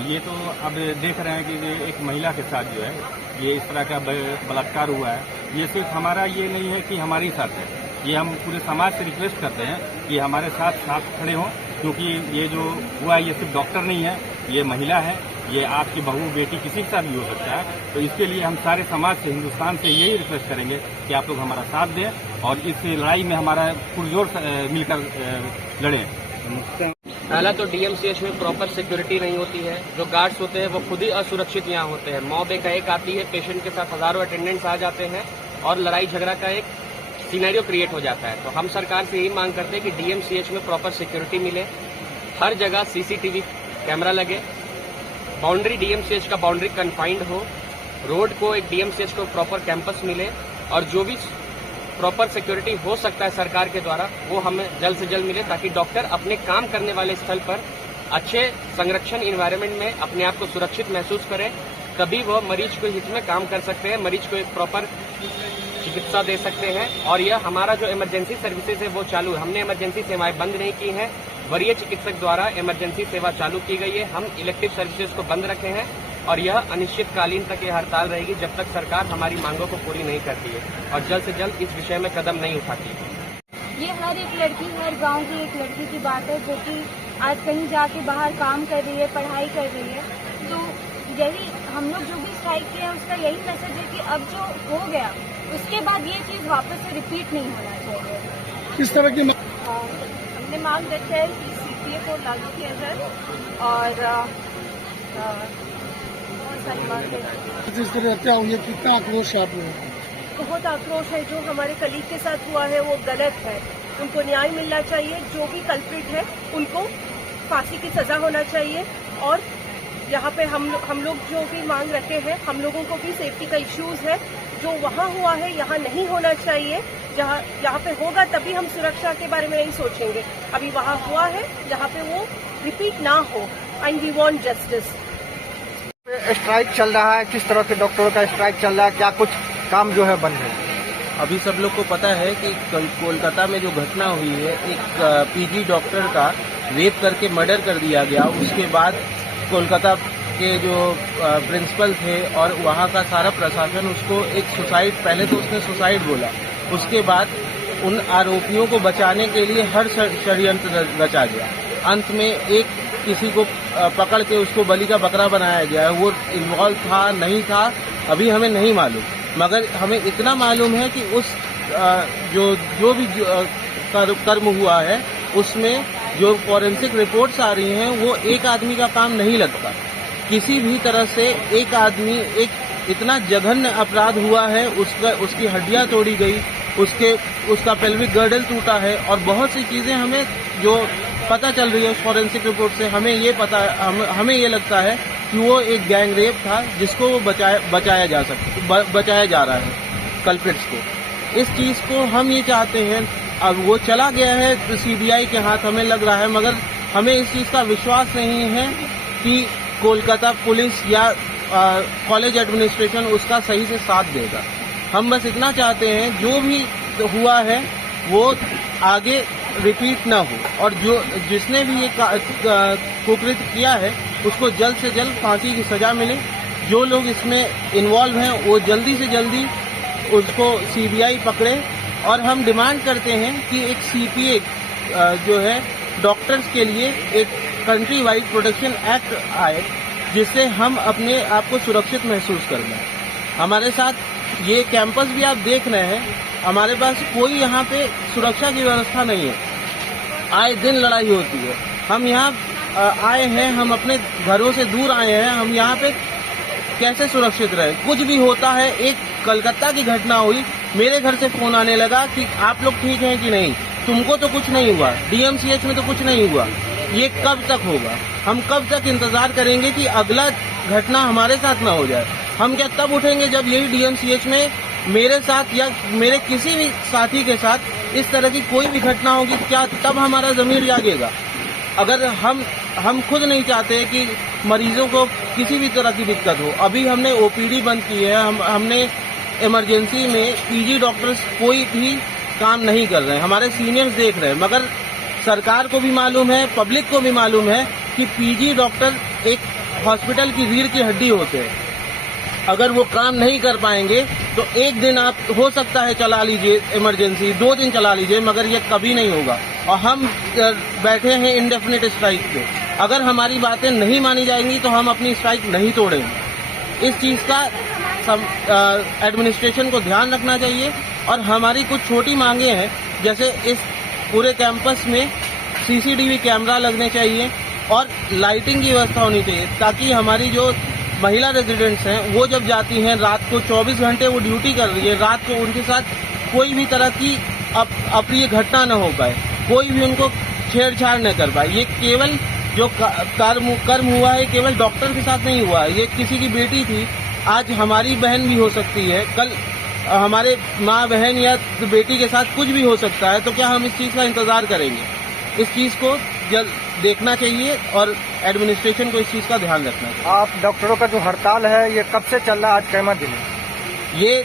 ये तो अब देख रहे हैं कि एक महिला के साथ जो है ये इस तरह का बलात्कार हुआ है। ये सिर्फ हमारा ये नहीं है कि हमारे साथ है, ये हम पूरे समाज से रिक्वेस्ट करते हैं कि हमारे साथ खड़े हों, क्योंकि ये जो हुआ है ये सिर्फ डॉक्टर नहीं है, ये महिला है, ये आपकी बहू बेटी किसी के साथ भी हो सकता है। तो इसके लिए हम सारे समाज से, हिंदुस्तान से यही रिक्वेस्ट करेंगे कि आप लोग हमारा साथ दें और इस लड़ाई में हमारा पुरजोर मिलकर लड़ें। पहला तो डीएमसीएच में प्रॉपर सिक्योरिटी नहीं होती है, जो गार्ड्स होते हैं वो खुद ही असुरक्षित यहाँ होते हैं। मॉब एक आती है, पेशेंट के साथ हजारों अटेंडेंट्स आ जाते हैं और लड़ाई झगड़ा का एक सिनेरियो क्रिएट हो जाता है। तो हम सरकार से यही मांग करते हैं कि डीएमसीएच में प्रॉपर सिक्योरिटी मिले, हर जगह सीसीटीवी कैमरा लगे, बाउंड्री डीएमसीएच का बाउंड्री कन्फाइंड हो, रोड को एक डीएमसीएच को प्रॉपर कैंपस मिले और जो भी प्रॉपर सिक्योरिटी हो सकता है सरकार के द्वारा वो हमें जल्द से जल्द मिले, ताकि डॉक्टर अपने काम करने वाले स्थल पर अच्छे संरक्षण इन्वायरमेंट में अपने आप को सुरक्षित महसूस करें। तभी वो मरीज को हित में काम कर सकते हैं, मरीज को एक प्रॉपर चिकित्सा दे सकते हैं। और यह हमारा जो इमरजेंसी सर्विसेज है वो चालू है, हमने इमरजेंसी सेवाएं बंद नहीं की हैं, वरीय चिकित्सक द्वारा इमरजेंसी सेवा चालू की गई है। हम इलेक्टिव सर्विसेज को बंद रखे हैं और यह अनिश्चितकालीन तक ये हड़ताल रहेगी जब तक सरकार हमारी मांगों को पूरी नहीं करती है और जल्द से जल्द इस विषय में कदम नहीं उठाती है। ये हर एक लड़की, हर गांव की एक लड़की की बात है जो कि आज कहीं जाके बाहर काम कर रही है, पढ़ाई कर रही है। तो यही हम लोग जो भी स्ट्राइक किया है उसका यही मैसेज है कि अब जो हो गया उसके बाद ये चीज़ वापस से रिपीट नहीं होना चाहिए। किस तरह की हमने मांग रखी है कि सीपीए को लागू किया जाए और जिस तरह क्या हुई, कितना आक्रोश आप लोगों का? बहुत आक्रोश है। जो हमारे कलीग के साथ हुआ है वो गलत है, उनको न्याय मिलना चाहिए। जो भी कल्प्रिट है उनको फांसी की सजा होना चाहिए। और यहाँ पे हम लोग जो भी मांग रखे हैं, हम लोगों को भी सेफ्टी का इश्यूज है, जो वहाँ हुआ है यहाँ नहीं होना चाहिए। यहाँ पे होगा तभी हम सुरक्षा के बारे में नहीं सोचेंगे। अभी वहाँ हुआ है, यहाँ पे वो रिपीट ना हो and we want justice. Strike चल रहा है, किस तरह के डॉक्टरों का स्ट्राइक चल रहा है, क्या कुछ काम जो है बंद है? अभी सब लोग को पता है कि कोलकाता में जो घटना हुई है, एक पीजी डॉक्टर का रेप करके मर्डर कर दिया गया। उसके बाद कोलकाता के जो प्रिंसिपल थे और वहाँ का सारा प्रशासन उसको एक सुसाइड, पहले तो उसने सुसाइड बोला, उसके बाद उन आरोपियों को बचाने के लिए हर षड्यंत्र रचा गया। अंत में एक किसी को पकड़ के उसको बलि का बकरा बनाया गया है। वो इन्वॉल्व था नहीं था अभी हमें नहीं मालूम, मगर हमें इतना मालूम है कि उस जो भी कर्म हुआ है उसमें जो फॉरेंसिक रिपोर्ट्स आ रही हैं वो एक आदमी का काम नहीं लगता। किसी भी तरह से एक आदमी, एक इतना जघन्य अपराध हुआ है, उसकी हड्डियां तोड़ी गई, उसका पेल्विक गर्डल टूटा है और बहुत सी चीजें हमें जो पता चल रही है उस फॉरेंसिक रिपोर्ट से हमें ये लगता है कि वो एक गैंग रेप था जिसको वो बचाया जा रहा है कल्प्रिट्स को। इस चीज को हम ये चाहते हैं, अब वो चला गया है तो सीबीआई के हाथ हमें लग रहा है, मगर हमें इस चीज का विश्वास नहीं है कि कोलकाता पुलिस या कॉलेज एडमिनिस्ट्रेशन उसका सही से साथ देगा। हम बस इतना चाहते हैं जो भी हुआ है वो आगे रिपीट ना हो और जिसने भी ये कुकृत्य किया है उसको जल्द से जल्द फांसी की सजा मिले। जो लोग इसमें इन्वॉल्व हैं वो जल्दी से जल्दी उसको सीबीआई पकड़े। और हम डिमांड करते हैं कि एक सीपीए जो है डॉक्टर्स के लिए एक कंट्री वाइड प्रोटेक्शन एक्ट आए जिससे हम अपने आप को सुरक्षित महसूस कर पाएं। हमारे साथ ये कैंपस भी आप देख रहे हैं, हमारे पास कोई यहाँ पे सुरक्षा की व्यवस्था नहीं है। आए दिन लड़ाई होती है। हम यहाँ आए हैं, हम अपने घरों से दूर आए हैं, हम यहाँ पे कैसे सुरक्षित रहे? कुछ भी होता है। एक कलकत्ता की घटना हुई, मेरे घर से फोन आने लगा कि आप लोग ठीक हैं कि नहीं, तुमको तो कुछ नहीं हुआ, डीएमसीएच में तो कुछ नहीं हुआ। ये कब तक होगा? हम कब तक इंतजार करेंगे कि अगला घटना हमारे साथ ना हो जाए? हम क्या तब उठेंगे जब यही डीएमसीएच में मेरे साथ या मेरे किसी भी साथी के साथ इस तरह की कोई भी घटना होगी? क्या तब हमारा ज़मीर जागेगा? अगर हम खुद नहीं चाहते कि मरीजों को किसी भी तरह की दिक्कत हो। अभी हमने ओपीडी बंद की है, हमने इमरजेंसी में पीजी डॉक्टर्स कोई भी काम नहीं कर रहे हैं, हमारे सीनियर्स देख रहे हैं। मगर सरकार को भी मालूम है, पब्लिक को भी मालूम है कि पीजी डॉक्टर एक हॉस्पिटल की रीढ़ की हड्डी होते हैं। अगर वो काम नहीं कर पाएंगे तो एक दिन आप हो सकता है चला लीजिए इमरजेंसी, 2 दिन चला लीजिए, मगर ये कभी नहीं होगा। और हम बैठे हैं इंडेफिनिट स्ट्राइक पे। अगर हमारी बातें नहीं मानी जाएंगी तो हम अपनी स्ट्राइक नहीं तोड़ेंगे। इस चीज़ का एडमिनिस्ट्रेशन को ध्यान रखना चाहिए। और हमारी कुछ छोटी मांगे हैं, जैसे इस पूरे कैंपस में सीसीटीवी कैमरा लगने चाहिए और लाइटिंग की व्यवस्था होनी चाहिए, ताकि हमारी जो महिला रेजिडेंट्स हैं वो जब जाती हैं रात को 24 घंटे वो ड्यूटी कर रही है, रात को उनके साथ कोई भी तरह की अप्रिय घटना न हो पाए, कोई भी उनको छेड़छाड़ न कर पाए। ये केवल जो कर्म हुआ है केवल डॉक्टर के साथ नहीं हुआ है, ये किसी की बेटी थी, आज हमारी बहन भी हो सकती है, कल हमारे माँ बहन या बेटी के साथ कुछ भी हो सकता है। तो क्या हम इस चीज़ का इंतजार करेंगे? इस चीज़ को जल्द देखना चाहिए और एडमिनिस्ट्रेशन को इस चीज़ का ध्यान रखना चाहिए। आप डॉक्टरों का जो हड़ताल है ये कब से चल रहा है, आज कैमा दिन है? ये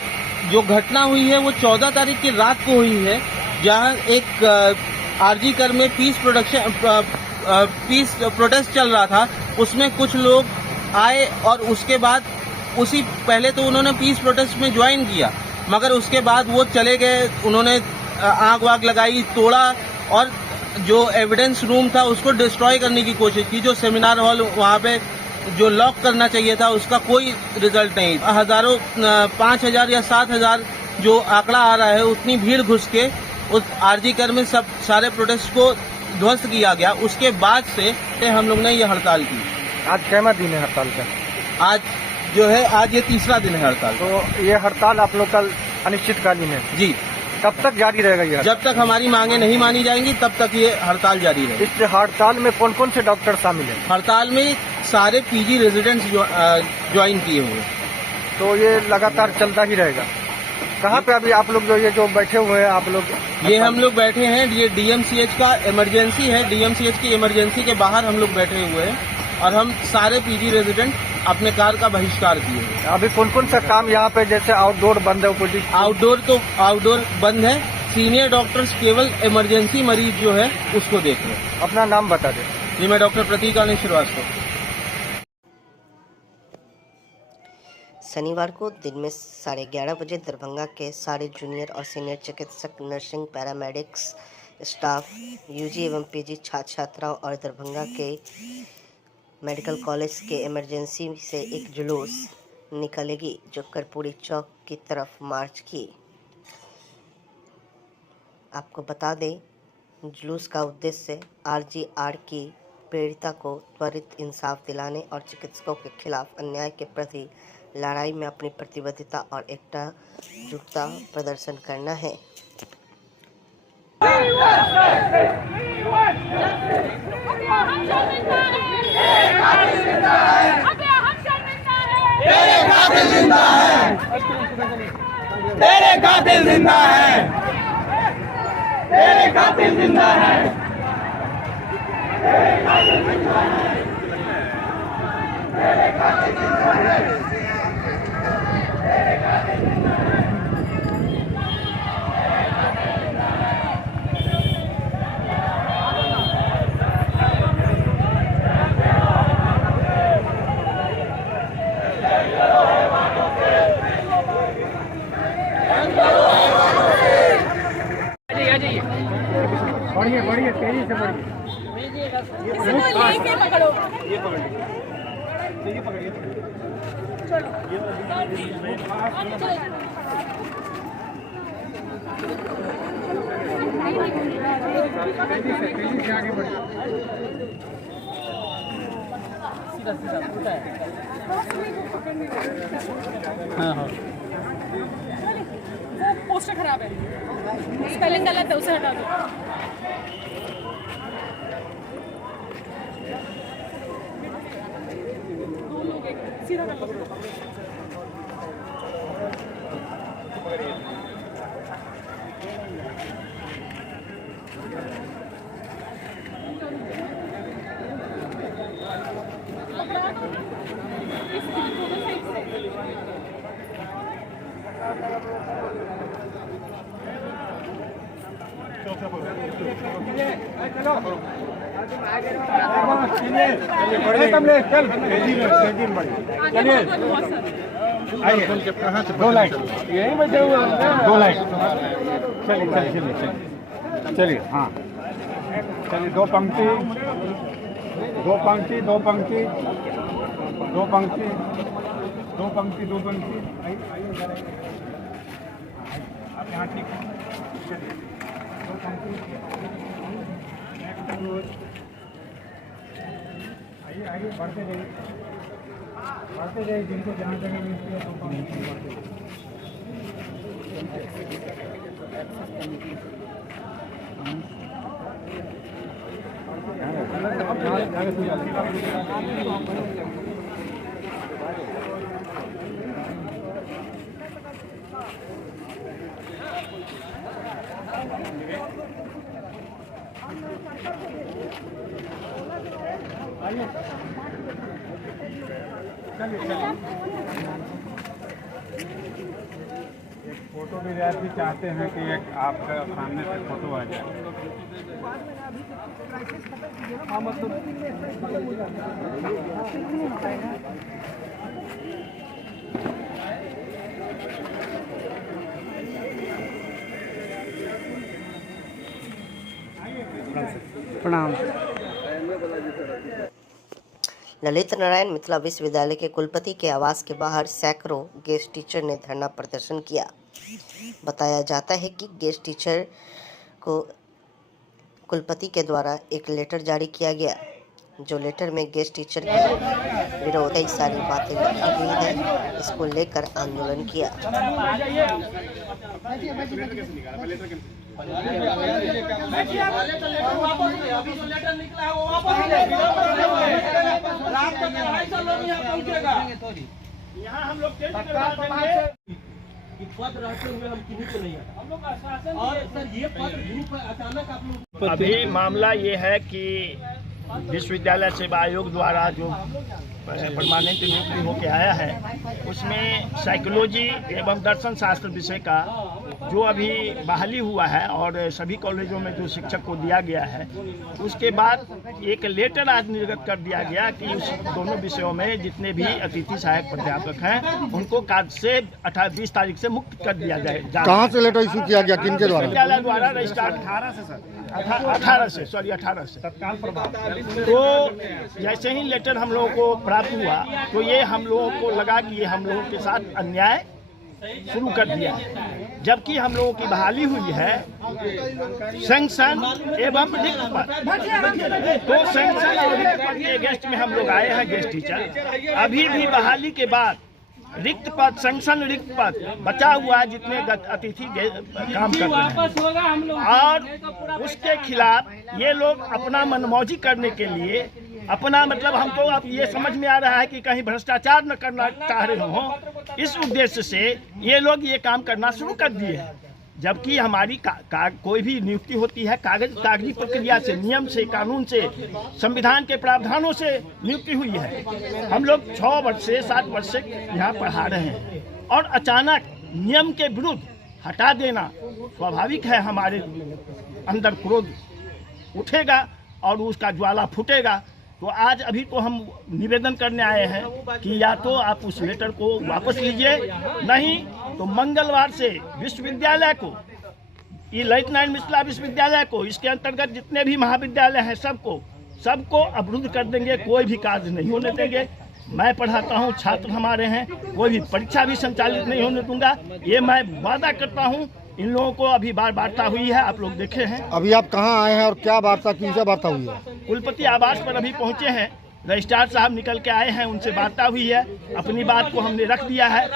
जो घटना हुई है वो 14 तारीख की रात को हुई है, जहां एक आरजी कर में पीस प्रोटेस्ट चल रहा था। उसमें कुछ लोग आए और उसके बाद पहले तो उन्होंने पीस प्रोटेस्ट में ज्वाइन किया, मगर उसके बाद वो चले गए, उन्होंने आग वाग लगाई, तोड़ा और जो एविडेंस रूम था उसको डिस्ट्रॉय करने की कोशिश की। जो सेमिनार हॉल वहाँ पे जो लॉक करना चाहिए था उसका कोई रिजल्ट नहीं। हजारों 5,000 या 7,000 जो आंकड़ा आ रहा है उतनी भीड़ घुस के उस आरजी कर में सब सारे प्रोटेस्ट को ध्वस्त किया गया। उसके बाद से हम लोग ने ये हड़ताल की। आज कैमा दिन है हड़ताल का? आज जो है आज ये तीसरा दिन है हड़ताल। तो ये हड़ताल आप लोग का अनिश्चितकालीन है? जी। कब तक जारी रहेगा ये? जब तक हमारी मांगे नहीं मानी जाएंगी तब तक ये हड़ताल जारी रहेगी। इस हड़ताल में कौन कौन से डॉक्टर शामिल हैं? हड़ताल में सारे पीजी रेजिडेंट्स ज्वाइन किए हुए। तो ये लगातार चलता ही रहेगा? कहाँ पे अभी आप लोग जो बैठे हुए हैं आप लोग? ये हम लोग बैठे हैं, ये डीएमसीएच का इमरजेंसी है, डीएमसीएच की इमरजेंसी के बाहर हम लोग बैठे हुए हैं और हम सारे पीजी रेजिडेंट अपने कार का बहिष्कार किए हैं। अभी कौन कौन सा काम यहाँ पे, जैसे आउटडोर बंद है? आउटडोर बंद है। सीनियर डॉक्टर्स केवल इमरजेंसी मरीज जो है उसको देख रहे हैं। अपना नाम बता दें। जी, मैं डॉक्टर प्रतीकानी श्रीवास्तव। शनिवार को दिन में 11:30 बजे दरभंगा के सारे जूनियर और सीनियर चिकित्सक, नर्सिंग, पैरामेडिक्स स्टाफ, यूजी एवं पीजी छात्र छात्राओं और दरभंगा के मेडिकल कॉलेज के इमरजेंसी से एक जुलूस निकलेगी जो कर्पूरी चौक की तरफ मार्च की। आपको बता दें, जुलूस का उद्देश्य आरजीआर की पीड़िता को त्वरित इंसाफ दिलाने और चिकित्सकों के खिलाफ अन्याय के प्रति लड़ाई में अपनी प्रतिबद्धता और एकजुटता प्रदर्शन करना है। तेरे कातिल जिंदा है, तेरे कातिल जिंदा है, तेरे कातिल जिंदा है, तेरे कातिल जिंदा है, तेरे कातिल जिंदा है। बढ़िए तेजी से बढ़िए। वो पोस्टर खराब है, स्पेलिंग गलत है, उसे हटा दो। सीधा कर लो। दो लाइट यही बचे हुए, दो लाइट। चलिए हाँ, चलिए दो पंक्ति, दो पंक्ति, दो पंक्ति, दो पंक्ति, दो पंक्ति, दो पंक्ति। आप यहाँ ठीक है, दो पंक्ति। आइए आइए, बढ़ते जाइए, बढ़ते जाइए, जिनको जहाँ जगह मिलती है दो पंक्ति बढ़ते जाइए। एक फोटो भी चाहते हैं कि एक आपका सामने से फोटो आ जाए। हाँ मतलब प्रणाम। ललित नारायण मिथिला विश्वविद्यालय के कुलपति के आवास के बाहर सैकड़ों गेस्ट टीचर ने धरना प्रदर्शन किया। बताया जाता है कि गेस्ट टीचर को कुलपति के द्वारा एक लेटर जारी किया गया, जो लेटर में गेस्ट टीचर के विरोध कई सारी बातें लिखी हुई है। इसको लेकर आंदोलन किया। यहाँ हम लोग पद रहते हुए हम किन्हीं को नहीं आता, हम लोग आश्वासन और सर ये पद ग्रुप अचानक आप लोग। अभी मामला ये है कि विश्वविद्यालय सेवा आयोग द्वारा जो परमानेंट नियुक्ति होके आया है, उसमें साइकोलॉजी एवं दर्शन शास्त्र विषय का जो अभी बहाली हुआ है और सभी कॉलेजों में जो शिक्षक को दिया गया है, उसके बाद एक लेटर आज निर्गत कर दिया गया कि उस दोनों विषयों में जितने भी अतिथि सहायक प्राध्यापक हैं उनको कार्य से 20 तारीख से मुक्त कर दिया जाए। कहाँ से लेटर इशू किया गया, किनके द्वारा? विश्वविद्यालय द्वारा रजिस्ट्रार 18 से तत्काल प्रभाव। तो जैसे ही लेटर हम लोगों को प्राप्त हुआ तो ये हम लोगों को लगा कि ये हम लोगों के साथ अन्याय शुरू कर दिया, जबकि हम लोगों की बहाली हुई है सैंक्शन एवं रिक्त पद। तो सैंक्शन और रिक्त पद के गेस्ट में हम लोग आए हैं गेस्ट टीचर। अभी भी बहाली के बाद रिक्त पद, सैंक्शन रिक्त पद बचा हुआ है जितने अतिथि काम कर रहे हैं, और उसके खिलाफ ये लोग अपना मनमौजी करने के लिए अपना मतलब हमको अब ये समझ में आ रहा है कि कहीं भ्रष्टाचार न करना चाह रहे हो, इस उद्देश्य से ये लोग ये काम करना शुरू कर दिए हैं। जबकि हमारी कोई भी नियुक्ति होती है कागजी प्रक्रिया से, नियम से, कानून से, संविधान के प्रावधानों से नियुक्ति हुई है। हम लोग 6 वर्ष से 7 वर्ष से यहाँ पढ़ा रहे हैं और अचानक नियम के विरुद्ध हटा देना स्वाभाविक है। हमारे अंदर क्रोध उठेगा और उसका ज्वाला फूटेगा। तो आज अभी तो हम निवेदन करने आए हैं कि या तो आप उस लेटर को वापस लीजिए, नहीं तो मंगलवार से विश्वविद्यालय को, ये ललित नारायण मिथिला विश्वविद्यालय को, इसके अंतर्गत जितने भी महाविद्यालय हैं सबको अवरुद्ध कर देंगे, कोई भी कार्य नहीं होने देंगे। मैं पढ़ाता हूँ, छात्र हमारे हैं, कोई भी परीक्षा भी संचालित नहीं होने दूंगा, ये मैं वादा करता हूँ। इन लोगों को अभी वार्ता हुई है, आप लोग देखे हैं। अभी आप कहाँ आए हैं और क्या वार्ता, किनसे वार्ता हुई है? कुलपति आवास पर अभी पहुँचे हैं, रजिस्ट्रार साहब निकल के आए हैं, उनसे वार्ता हुई है, अपनी बात को हमने रख दिया है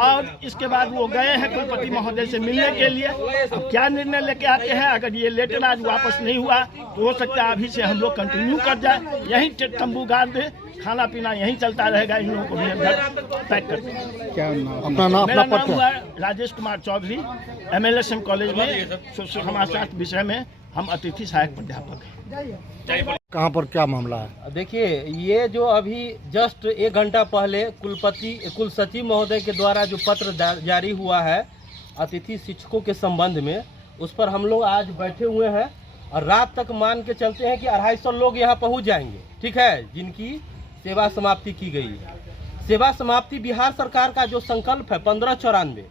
और इसके बाद वो गए हैं कुलपति महोदय से मिलने के लिए। अब क्या निर्णय लेके आते हैं, अगर ये लेटर आज वापस नहीं हुआ तो हो सकता है अभी से हम लोग कंटिन्यू कर जाए, यहीं तंबू गाड़ दे, खाना पीना यहीं चलता रहेगा, इन लोगों को भी घर पैक कर दें। क्या अपना नाम? मेरा नाम हुआ राजेश कुमार चौधरी, MLSM कॉलेज में सोशल समाजशास्त्र विषय में हम अतिथि सहायक प्राध्यापक हैं। कहाँ पर क्या मामला है? देखिए, ये जो अभी जस्ट 1 घंटा पहले कुल सचिव महोदय के द्वारा जो पत्र जारी हुआ है अतिथि शिक्षकों के संबंध में, उस पर हम लोग आज बैठे हुए हैं और रात तक मान के चलते हैं कि 250 लोग यहाँ पहुँच जाएंगे, ठीक है, जिनकी सेवा समाप्ति की गई है। सेवा समाप्ति बिहार सरकार का जो संकल्प है 1594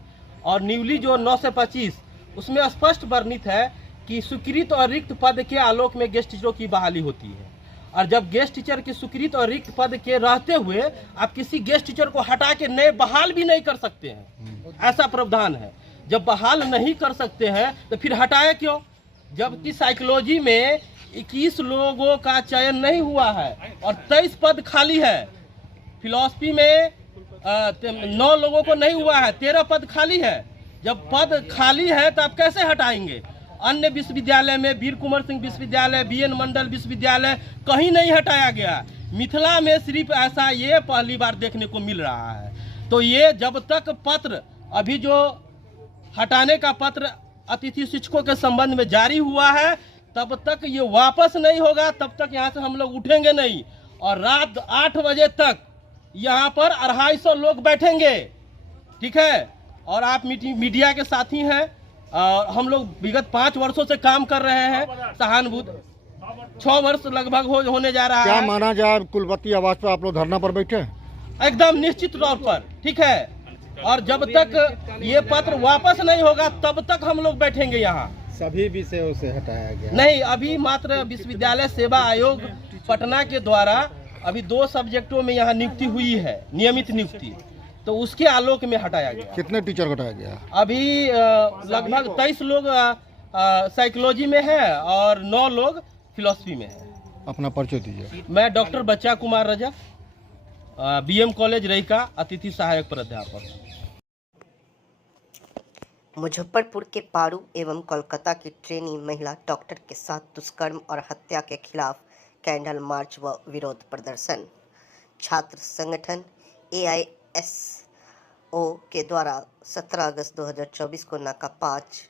और न्यूली जो 9 से 25, उसमें स्पष्ट वर्णित है कि स्वीकृत और रिक्त पद के आलोक में गेस्ट टीचरों की बहाली होती है। और जब गेस्ट टीचर की स्वीकृत और रिक्त पद के रहते हुए आप किसी गेस्ट टीचर को हटा के नए बहाल भी नहीं कर सकते हैं, ऐसा प्रावधान है। जब बहाल नहीं कर सकते हैं तो फिर हटाए क्यों? जबकि साइकोलॉजी में 21 लोगों का चयन नहीं हुआ है और 23 पद खाली है। फिलॉसफी में 9 लोगों को नहीं हुआ है, 13 पद खाली है। जब पद खाली है तो आप कैसे हटाएंगे? अन्य विश्वविद्यालय में वीर कुंवर सिंह विश्वविद्यालय, BN मंडल विश्वविद्यालय कहीं नहीं हटाया गया। मिथिला में सिर्फ ऐसा ये पहली बार देखने को मिल रहा है। तो ये जब तक पत्र अभी जो हटाने का पत्र अतिथि शिक्षकों के संबंध में जारी हुआ है तब तक ये वापस नहीं होगा, तब तक यहाँ से हम लोग उठेंगे नहीं। और रात 8 बजे तक यहाँ पर 250 लोग बैठेंगे, ठीक है। और आप मीडिया के साथी हैं, हम लोग विगत 5 वर्षों से काम कर रहे हैं, सहानुभूति 6 वर्ष लगभग होने जा रहा है। क्या माना जाए, कुलपति आवास पर आप लोग धरना पर बैठे? एकदम निश्चित तौर पर, ठीक है। और जब तक ये पत्र वापस नहीं होगा तब तक हम लोग बैठेंगे यहाँ। सभी विषयों से हटाया गया नहीं, अभी मात्र विश्वविद्यालय सेवा आयोग पटना के द्वारा अभी 2 सब्जेक्टों में यहाँ नियुक्ति हुई है, नियमित नियुक्ति, तो उसके आलोक में हटाया गया। कितने टीचर हटाया गया? अभी लगभग 23 लोग साइकोलॉजी में है और 9 लोग फिलॉसफी में है। अपना परिचय दीजिए। मैं डॉक्टर बच्चा कुमार रजक, BM कॉलेज रईका, अतिथि सहायक प्राध्यापक। मुजफ्फरपुर के पारू एवं कोलकाता की ट्रेनी महिला डॉक्टर के साथ दुष्कर्म और हत्या के खिलाफ कैंडल मार्च व विरोध प्रदर्शन। छात्र संगठन AISO के द्वारा 17 अगस्त 2024 को नाका 5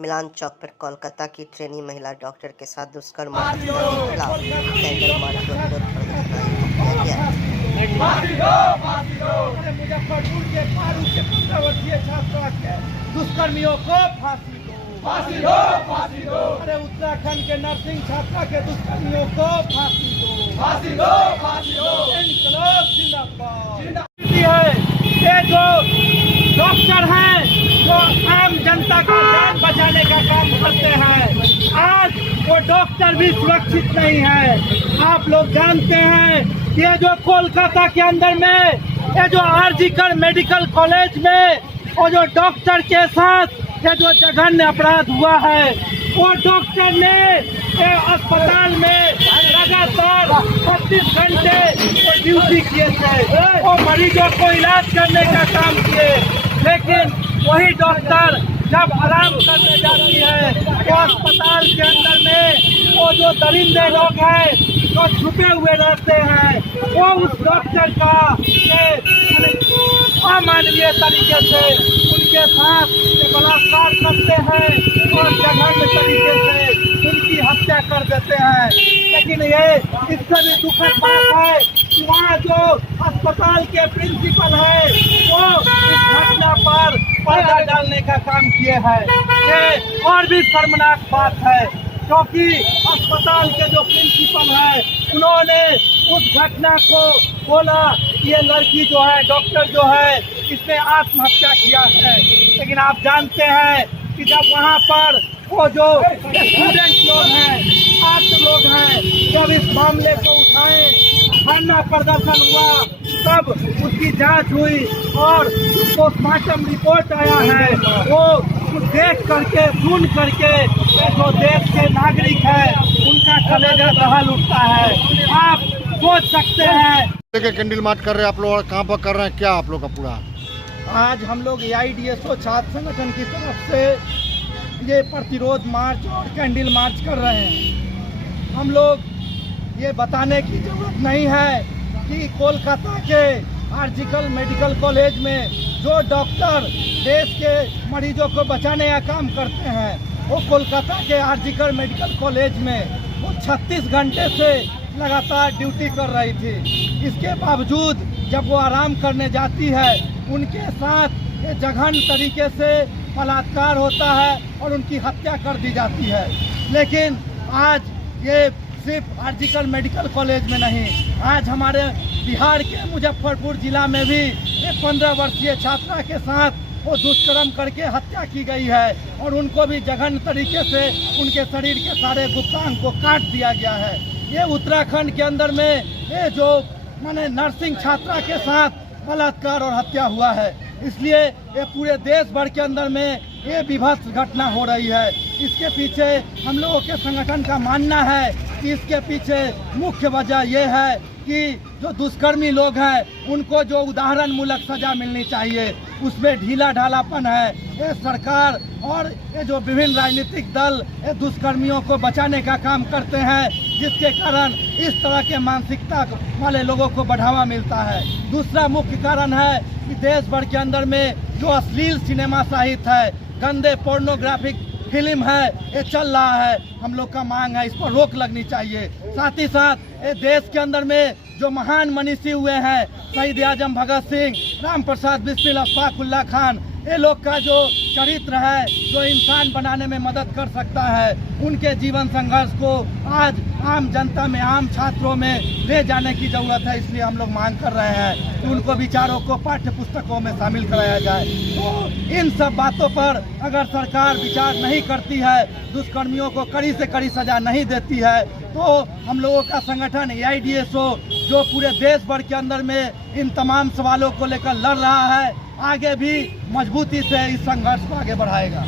मिलान चौक पर कोलकाता की ट्रेनी महिला डॉक्टर के साथ दुष्कर्म और हत्या के खिलाफ कैंडल मार्च व विरोध प्रदर्शन किया गया। मुजफ्फरपुर के पारू के 15 वर्षीय छात्रा के दुष्कर्मियों को फांसी दो, फांसी दो, फांसी दो। अरे उत्तराखंड के नर्सिंग छात्रा के दुष्कर्मियों को फांसी दो, फांसी दो, फांसी दो। इनकलाब जिंदाबाद। ये जो डॉक्टर हैं जो आम जनता का जान बचाने का काम करते हैं, आज वो डॉक्टर भी सुरक्षित नहीं है। आप लोग जानते हैं ये जो कोलकाता के अंदर में ये जो आरजीकर मेडिकल कॉलेज में वो जो डॉक्टर के साथ ये जो जघन्य अपराध हुआ है, वो डॉक्टर ने अस्पताल में लगातार 36 घंटे ड्यूटी किए थे, वो मरीजों को इलाज करने का काम किए। लेकिन वही डॉक्टर जब आराम करने जाती है तो अस्पताल के अंदर में वो जो दरिंदे लोग हैं जो छुपे हुए रहते हैं, वो उस डॉक्टर का अमानवीय तरीके से उनके साथ बलात्कार करते हैं और जघन्य तरीके से उनकी हत्या कर देते हैं। लेकिन ये इससे भी दुखद बात है कि वहाँ जो अस्पताल के प्रिंसिपल है वो इस घटना पर पर्दा डालने का काम किए हैं। ये और भी शर्मनाक बात है क्योंकि अस्पताल के जो प्रिंसिपल है उन्होंने उस घटना को बोला ये लड़की जो है, डॉक्टर जो है, इसने आत्महत्या किया है। लेकिन आप जानते हैं कि जब वहाँ पर वो जो स्टूडेंट लोग हैं, छात्र लोग हैं, जब इस मामले को उठाएं धरना प्रदर्शन हुआ तब उसकी जांच हुई और पोस्टमार्टम रिपोर्ट आया है। वो देख करके सुन करके जो देश के नागरिक है उनका कलेजा दहल उठता है। आप सोच सकते हैं। कैंडल मार्च कर रहे हैं आप लोग, और कहाँ पर कर रहे हैं, क्या आप लोग का पूरा? आज हम लोग AIDSO छात्र संगठन की तरफ से ये प्रतिरोध मार्च और कैंडल मार्च कर रहे हैं। हम लोग ये बताने की जरूरत नहीं है कि कोलकाता के आर्जिकल मेडिकल कॉलेज में जो डॉक्टर देश के मरीजों को बचाने का काम करते हैं, वो कोलकाता के आर्जिकल मेडिकल कॉलेज में वो 36 घंटे से लगातार ड्यूटी कर रही थी। इसके बावजूद जब वो आराम करने जाती है, उनके साथ ये जघन्य तरीके से बलात्कार होता है और उनकी हत्या कर दी जाती है। लेकिन आज ये सिर्फ आर्जिकल मेडिकल कॉलेज में नहीं, आज हमारे बिहार के मुजफ्फरपुर जिला में भी एक 15 वर्षीय छात्रा के साथ वो दुष्कर्म करके हत्या की गई है और उनको भी जघन्य तरीके से उनके शरीर के सारे गुप्तांग को काट दिया गया है। ये उत्तराखंड के अंदर में ये जो माने नर्सिंग छात्रा के साथ बलात्कार और हत्या हुआ है, इसलिए ये पूरे देश भर के अंदर में ये विभत्स घटना हो रही है। इसके पीछे हम लोगों के संगठन का मानना है कि इसके पीछे मुख्य वजह ये है कि जो दुष्कर्मी लोग हैं उनको जो उदाहरण मूलक सजा मिलनी चाहिए, उसमें ढीला ढालापन है। ये सरकार और ये जो विभिन्न राजनीतिक दल ये दुष्कर्मियों को बचाने का काम करते हैं, जिसके कारण इस तरह के मानसिकता वाले लोगों को बढ़ावा मिलता है। दूसरा मुख्य कारण है कि देश भर के अंदर में जो अश्लील सिनेमा साहित्य है, गंदे पोर्नोग्राफिक फिल्म है, ये चल रहा है। हम लोग का मांग है इस पर रोक लगनी चाहिए। साथ ही साथ ये देश के अंदर में जो महान मनीषी हुए हैं, शहीद आजम भगत सिंह, राम प्रसाद बिस्मिल, अशफाकुल्लाह खान, ये लोग का जो चरित्र है जो इंसान बनाने में मदद कर सकता है, उनके जीवन संघर्ष को आज आम जनता में, आम छात्रों में ले जाने की जरूरत है। इसलिए हम लोग मांग कर रहे हैं कि उनको विचारों को पाठ्य पुस्तकों में शामिल कराया जाए। तो इन सब बातों पर अगर सरकार विचार नहीं करती है, दुष्कर्मियों को कड़ी से कड़ी सजा नहीं देती है, तो हम लोगों का संगठन AIDSO जो पूरे देश भर के अंदर में इन तमाम सवालों को लेकर लड़ रहा है, आगे भी मजबूती से इस संघर्ष को आगे बढ़ाएगा।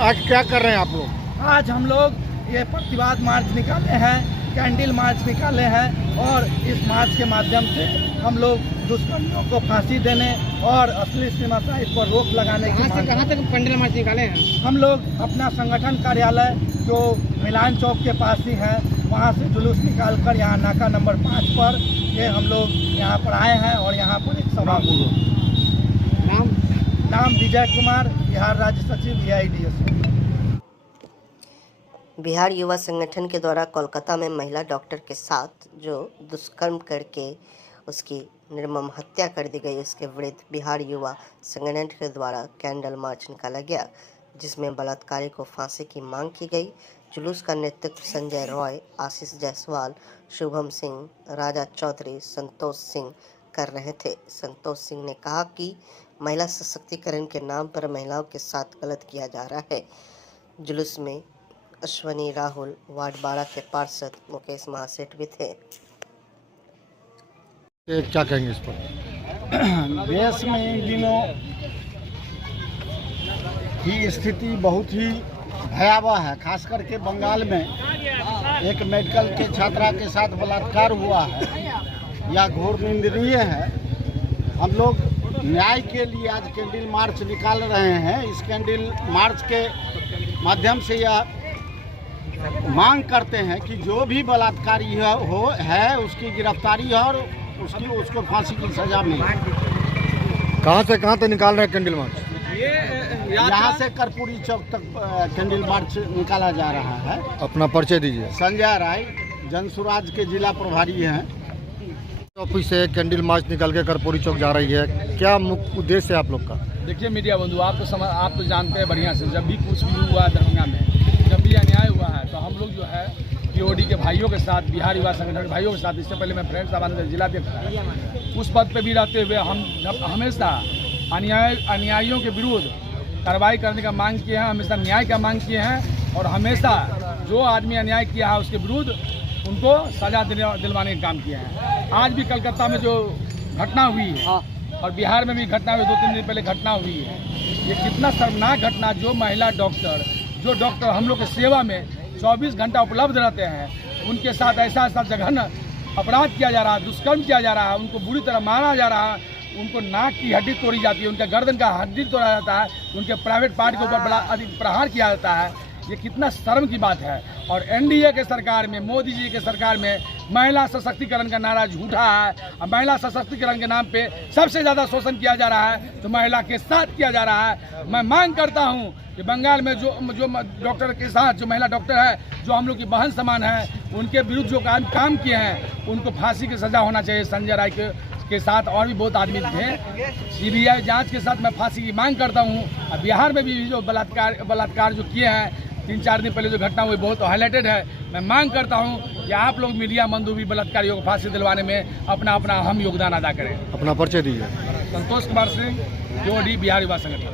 आज क्या कर रहे हैं आप लोग? आज हम लोग ये प्रतिवाद मार्च निकाले हैं, कैंडल मार्च निकाले हैं और इस मार्च के माध्यम से हम लोग दुष्कर्मियों को फांसी देने और अश्लील सिनेमा साहित्य पर रोक लगाने की कहाँ तक कैंडल मार्च निकाले हैं? हम लोग अपना संगठन कार्यालय जो मिलान चौक के पास ही है, वहाँ से जुलूस निकालकर यहाँ नाका नंबर 5 पर ये हम लोग यहाँ पर आए हैं और यहाँ पर एक सभा हुई। नाम विजय कुमार, बिहार राज्य सचिव AIDSO। बिहार युवा संगठन के द्वारा कोलकाता में महिला डॉक्टर के साथ जो दुष्कर्म करके उसकी निर्मम हत्या कर दी गई, उसके विरुद्ध बिहार युवा संगठन के द्वारा कैंडल मार्च निकाला गया, जिसमें बलात्कारी को फांसी की मांग की गई। जुलूस का नेतृत्व संजय रॉय, आशीष जायसवाल, शुभम सिंह, राजा चौधरी, संतोष सिंह कर रहे थे। संतोष सिंह ने कहा कि महिला सशक्तिकरण के नाम पर महिलाओं के साथ गलत किया जा रहा है। जुलूस में अश्वनी राहुल, वार्ड 12 के पार्षद मुकेश महासेठ भी थे। क्या कहेंगे इस पर? देश में इन दिनों की स्थिति बहुत ही भयावह है। खास करके बंगाल में एक मेडिकल के छात्रा के साथ बलात्कार हुआ है, यह घोर निंदनीय है। हम लोग न्याय के लिए आज कैंडल मार्च निकाल रहे हैं। इस कैंडल मार्च के माध्यम से यह मांग करते हैं कि जो भी बलात्कारी है उसकी गिरफ्तारी और उसको फांसी की सजा मिले। कहाँ से कहाँ तक निकाल रहे हैं कैंडल मार्च? यहाँ से कर्पूरी चौक तक कैंडल मार्च निकाला जा रहा है। अपना परिचय दीजिए। संजय राय, जनसुराज के जिला प्रभारी हैं। ऑफिस से कैंडल मार्च निकल के कर्पूरी चौक जा रही है, क्या मुख्य उद्देश्य है आप लोग का? देखिए मीडिया बंधु, आप तो जानते हैं बढ़िया से, जब भी कुछ भी हुआ दरभंगा में, जब भी अन्याय हुआ है, तो हम लोग जो है POD के भाइयों के साथ, बिहार युवा संगठन के भाइयों के साथ, इससे पहले मैं फ्रेंड्स साहब जिलाध्यक्ष उस पद पे भी रहते हुए हम हमेशा अन्यायियों के विरुद्ध कार्रवाई करने का मांग किए हैं, हमेशा न्याय का मांग किए हैं और हमेशा जो आदमी अन्याय किया है उसके विरुद्ध उनको सजा दिलवाने का काम किया है। आज भी कलकत्ता में जो घटना हुई है और बिहार में भी घटना हुई, 2-3 दिन पहले घटना हुई है, ये कितना शर्मनाक घटना। जो महिला डॉक्टर हम लोग की सेवा में 24 घंटा उपलब्ध रहते हैं, उनके साथ ऐसा जघन्य अपराध किया जा रहा है, दुष्कर्म किया जा रहा है, उनको बुरी तरह मारा जा रहा है, उनको नाक की हड्डी तोड़ी जाती है, उनके गर्दन का हड्डी तोड़ा जाता है, उनके प्राइवेट पार्ट के ऊपर बड़ा अधिक प्रहार किया जाता है। ये कितना शर्म की बात है। और एनडीए के सरकार में, मोदी जी के सरकार में महिला सशक्तिकरण का नारा झूठा है और महिला सशक्तिकरण के नाम पे सबसे ज़्यादा शोषण किया जा रहा है, तो महिला के साथ किया जा रहा है। मैं मांग करता हूँ कि बंगाल में जो डॉक्टर के साथ जो महिला डॉक्टर है, जो हम लोग की बहन समान है, उनके विरुद्ध जो काम किए हैं, उनको फांसी की सज़ा होना चाहिए। संजय राय के साथ और भी बहुत आदमी थे। सीबीआई जांच के साथ मैं फांसी की मांग करता हूँ। और बिहार में भी जो बलात्कार जो किए हैं, 3-4 दिन पहले जो घटना हुई, बहुत हाईलाइटेड है। मैं मांग करता हूँ कि आप लोग मीडिया बंधु भी बलात्कारियों को फांसी दिलवाने में अपना अहम योगदान अदा करें। अपना परिचय दीजिए। संतोष कुमार सिंह, DOD बिहार युवा संगठन।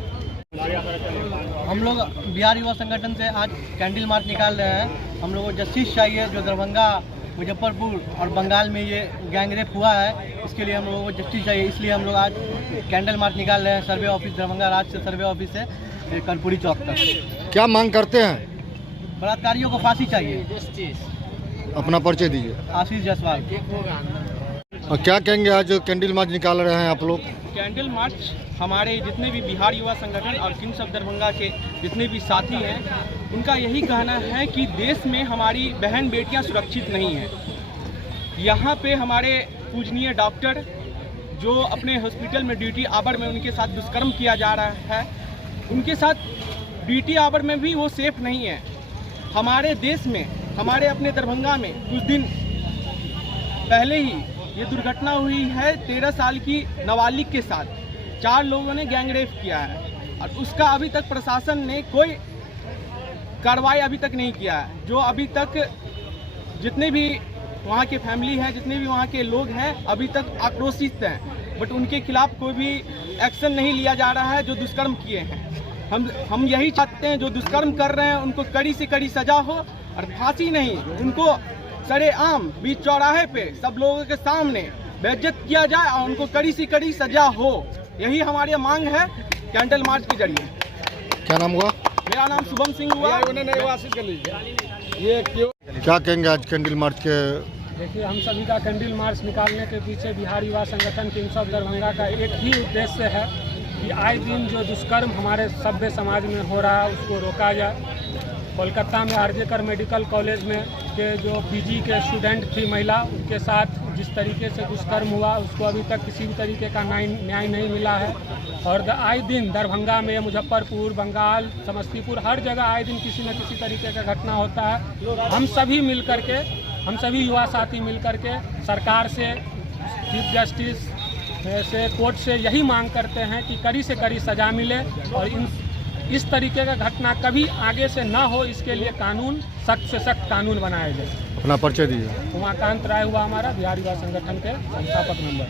हम लोग बिहार युवा संगठन से आज कैंडल मार्च निकाल रहे हैं। हम लोगों को जस्टिस चाहिए। जो दरभंगा, मुजफ्फरपुर और बंगाल में ये गैंगरेप हुआ है, इसके लिए हम लोगों को जस्टिस चाहिए। इसलिए हम लोग आज कैंडल मार्च निकाल रहे हैं सर्वे ऑफिस, दरभंगा राज्य से सर्वे ऑफिस से कर्पूरी चौक तक। क्या मांग करते हैं? बलात्कारियों को फांसी चाहिए। अपना परिचय दीजिए। आशीष जायसवाल। और क्या कहेंगे, आज कैंडल मार्च निकाल रहे हैं आप लोग? कैंडल मार्च हमारे जितने भी बिहार युवा संगठन और किंग्स ऑफ दरभंगा के जितने भी साथी हैं, उनका यही कहना है कि देश में हमारी बहन बेटियां सुरक्षित नहीं हैं। यहाँ पे हमारे पूजनीय डॉक्टर जो अपने हॉस्पिटल में ड्यूटी आवर में उनके साथ दुष्कर्म किया जा रहा है, उनके साथ ड्यूटी आवर में भी वो सेफ नहीं है। हमारे देश में, हमारे अपने दरभंगा में कुछ दिन पहले ही ये दुर्घटना हुई है 13 साल की नाबालिग के साथ। 4 लोगों ने गैंगरेप किया है और उसका अभी तक प्रशासन ने कोई कार्रवाई अभी तक नहीं किया है। जो अभी तक जितने भी वहाँ के फैमिली हैं, जितने भी वहाँ के लोग हैं, अभी तक आक्रोशित हैं, बट उनके खिलाफ कोई भी एक्शन नहीं लिया जा रहा है जो दुष्कर्म किए हैं। हम यही चाहते हैं जो दुष्कर्म कर रहे हैं उनको कड़ी से कड़ी सजा हो और फांसी नहीं, उनको सरेआम बीच चौराहे पे सब लोगों के सामने बेइज्जत किया जाए और उनको कड़ी से कड़ी सजा हो। यही हमारी मांग है कैंडल मार्च के जरिए। क्या नाम हुआ? मेरा नाम शुभम सिंह हुआ। क्या कहेंगे आज कैंडल मार्च के? देखिए, हम सभी का कैंडल मार्च निकालने के पीछे बिहार युवा संगठन किंग्स ऑफ दरभंगा का एक ही उद्देश्य है कि आए दिन जो दुष्कर्म हमारे सभ्य समाज में हो रहा है उसको रोका जाए। कोलकाता में आरजेकर मेडिकल कॉलेज में के जो पीजी के स्टूडेंट थी महिला, उसके साथ जिस तरीके से दुष्कर्म हुआ उसको अभी तक किसी भी तरीके का न्याय नहीं मिला है। और आए दिन दरभंगा में, मुजफ्फरपुर, बंगाल, समस्तीपुर, हर जगह आए दिन किसी न किसी तरीके का घटना होता है। हम सभी मिल करके, हम सभी युवा साथी मिल करके सरकार से, चीफ जस्टिस से, कोर्ट से यही मांग करते हैं कि कड़ी से कड़ी सजा मिले और इस तरीके का घटना कभी आगे से न हो, इसके लिए कानून, सख्त से सख्त कानून बनाया जाए। अपना परिचय दीजिए। उमाकांत राय हुआ हमारा बिहार युवा संगठन के संस्थापक मेंबर।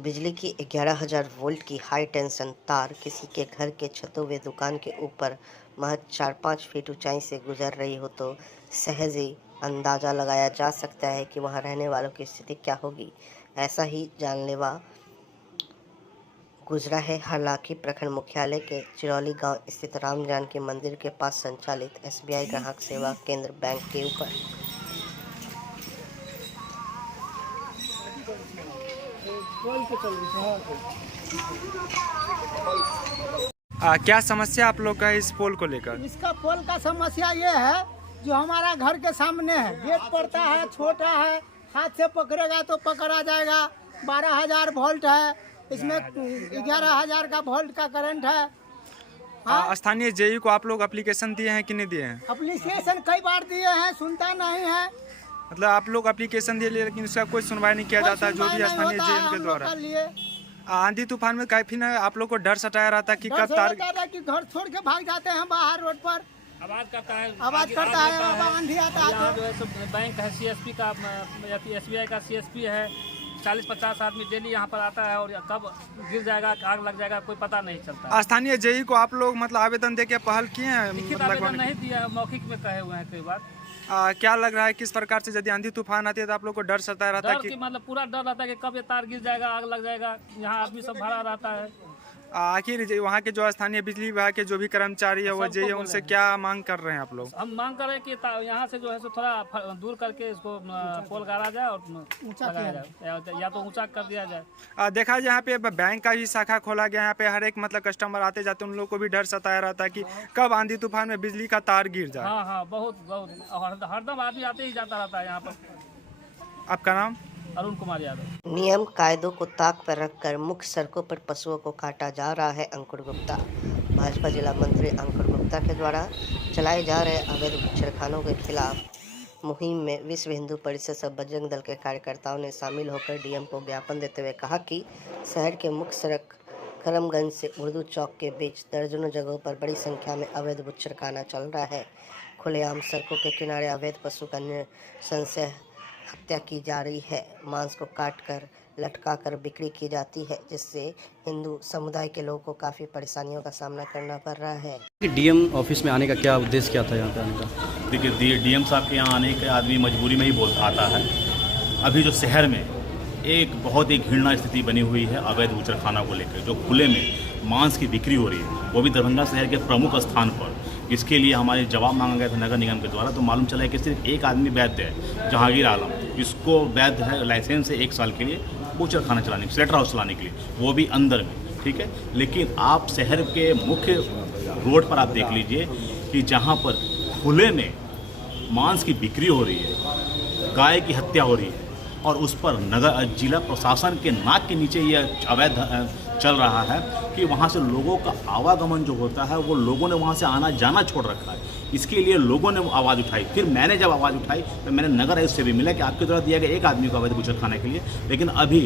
बिजली की 11,000 वोल्ट की हाई टेंशन तार किसी के घर के छतों व दुकान के ऊपर महज 4-5 फीट ऊंचाई से गुजर रही हो तो सहज ही अंदाज़ा लगाया जा सकता है कि वहां रहने वालों की स्थिति क्या होगी। ऐसा ही जानलेवा गुजरा है हरलाखी प्रखंड मुख्यालय के चिरौली गांव स्थित राम जानकी मंदिर के पास संचालित SBI ग्राहक सेवा केंद्र बैंक के ऊपर। क्या समस्या आप लोग का इस पोल को लेकर? इसका पोल का समस्या ये है, जो हमारा घर के सामने है, गेट पड़ता है, छोटा है, हाथ से पकड़ेगा तो पकड़ा जाएगा। 12,000 वोल्ट है, इसमें 11,000 का वोल्ट का करंट है। स्थानीय जेई को आप लोग एप्लीकेशन दिए हैं कि नहीं दिए हैं? एप्लीकेशन कई बार दिए हैं, सुनता नहीं है। मतलब आप लोग एप्लीकेशन दिए लेकिन उसका कोई सुनवाई नहीं किया जाता, जो भी स्थानीय जेई के द्वारा। आंधी तूफान में काफी ना आप लोग को डर सताया रहता कि कब तार कि घर छोड़ के भाग जाते हैं बाहर रोड पर, आवाज करता है, आंधी आता है। बैंक है, CSP का, SBI का CSP है, 40-50 आदमी डेली यहाँ पर आता है और कब गिर जाएगा, आग लग जाएगा, कोई पता नहीं चलता। स्थानीय जेई को आप लोग मतलब आवेदन देके पहल किए हैं? लिखित आवेदन नहीं दिया, मौखिक में कहे हुए हैं कई बार। क्या लग रहा है किस प्रकार से यदि आंधी तूफान आती है तो आप लोग को डर सताया रहता है कि मतलब पूरा डर रहता है कि कब ये तार गिर जाएगा, आग लग जाएगा, यहाँ आदमी सब भरा रहता है। आखिर वहाँ के जो स्थानीय बिजली विभाग के जो भी कर्मचारी है वो जेई उनसे क्या मांग कर रहे हैं आप लोग? हम मांग कर रहे हैं कि यहाँ से जो है सो थोड़ा दूर करके इसको पोल गाड़ा जाए और ऊंचा किया जाए, या तो ऊंचा कर दिया जाए। देखा जाए यहाँ पे बैंक का भी शाखा खोला गया, यहाँ पे हर एक मतलब कस्टमर आते जाते उन लोग को भी डर सताया रहता है कि कब आंधी तूफान में बिजली का तार गिर जाए। हाँ, बहुत हरदम आदमी आते ही जाता रहता है यहाँ पर। आपका नाम? अरुण कुमार यादव। नियम कायदों को ताक पर रखकर मुख्य सड़कों पर पशुओं को काटा जा रहा है। अंकुर गुप्ता। भाजपा जिला मंत्री अंकुर गुप्ता के द्वारा चलाए जा रहे अवैध बुच्छड़खानों के खिलाफ मुहिम में विश्व हिंदू परिषद से बजरंग दल के कार्यकर्ताओं ने शामिल होकर डीएम को ज्ञापन देते हुए कहा कि शहर के मुख्य सड़क करमगंज से उर्दू चौक के बीच दर्जनों जगहों पर बड़ी संख्या में अवैध बुच्छड़खाना चल रहा है। खुलेआम सड़कों के किनारे अवैध पशु का निसंशय हत्या की जा रही है। मांस को काटकर लटकाकर बिक्री की जाती है, जिससे हिंदू समुदाय के लोगों को काफ़ी परेशानियों का सामना करना पड़ रहा है। डीएम ऑफिस में आने का क्या उद्देश्य क्या था यहाँ पे आने का? देखिए, डीएम साहब के यहाँ आने के आदमी मजबूरी में ही बोलता आता है। अभी जो शहर में एक बहुत ही घृणा स्थिति बनी हुई है अवैध बुच्छड़खाना को लेकर, जो खुले में मांस की बिक्री हो रही है, वो भी दरभंगा शहर के प्रमुख स्थान पर। इसके लिए हमारे जवाब मांगा गया था नगर निगम के द्वारा, तो मालूम चला है कि सिर्फ एक आदमी वैध है, जहांगीर आलम, जिसको वैध है लाइसेंस है 1 साल के लिए बुच्छड़खाना चलाने, स्लेटर हाउस चलाने के लिए, वो भी अंदर में। ठीक है, लेकिन आप शहर के मुख्य रोड पर आप देख लीजिए कि जहाँ पर खुले में मांस की बिक्री हो रही है, गाय की हत्या हो रही है, और उस पर नगर जिला प्रशासन के नाक के नीचे ये अवैध चल रहा है कि वहाँ से लोगों का आवागमन जो होता है वो लोगों ने वहाँ से आना जाना छोड़ रखा है। इसके लिए लोगों ने आवाज़ उठाई। फिर मैंने जब आवाज़ उठाई तो मैंने नगर आयुक्त से भी मिला कि आपके द्वारा दिया गया एक आदमी को अवैध बुच्छड़खाने के लिए, लेकिन अभी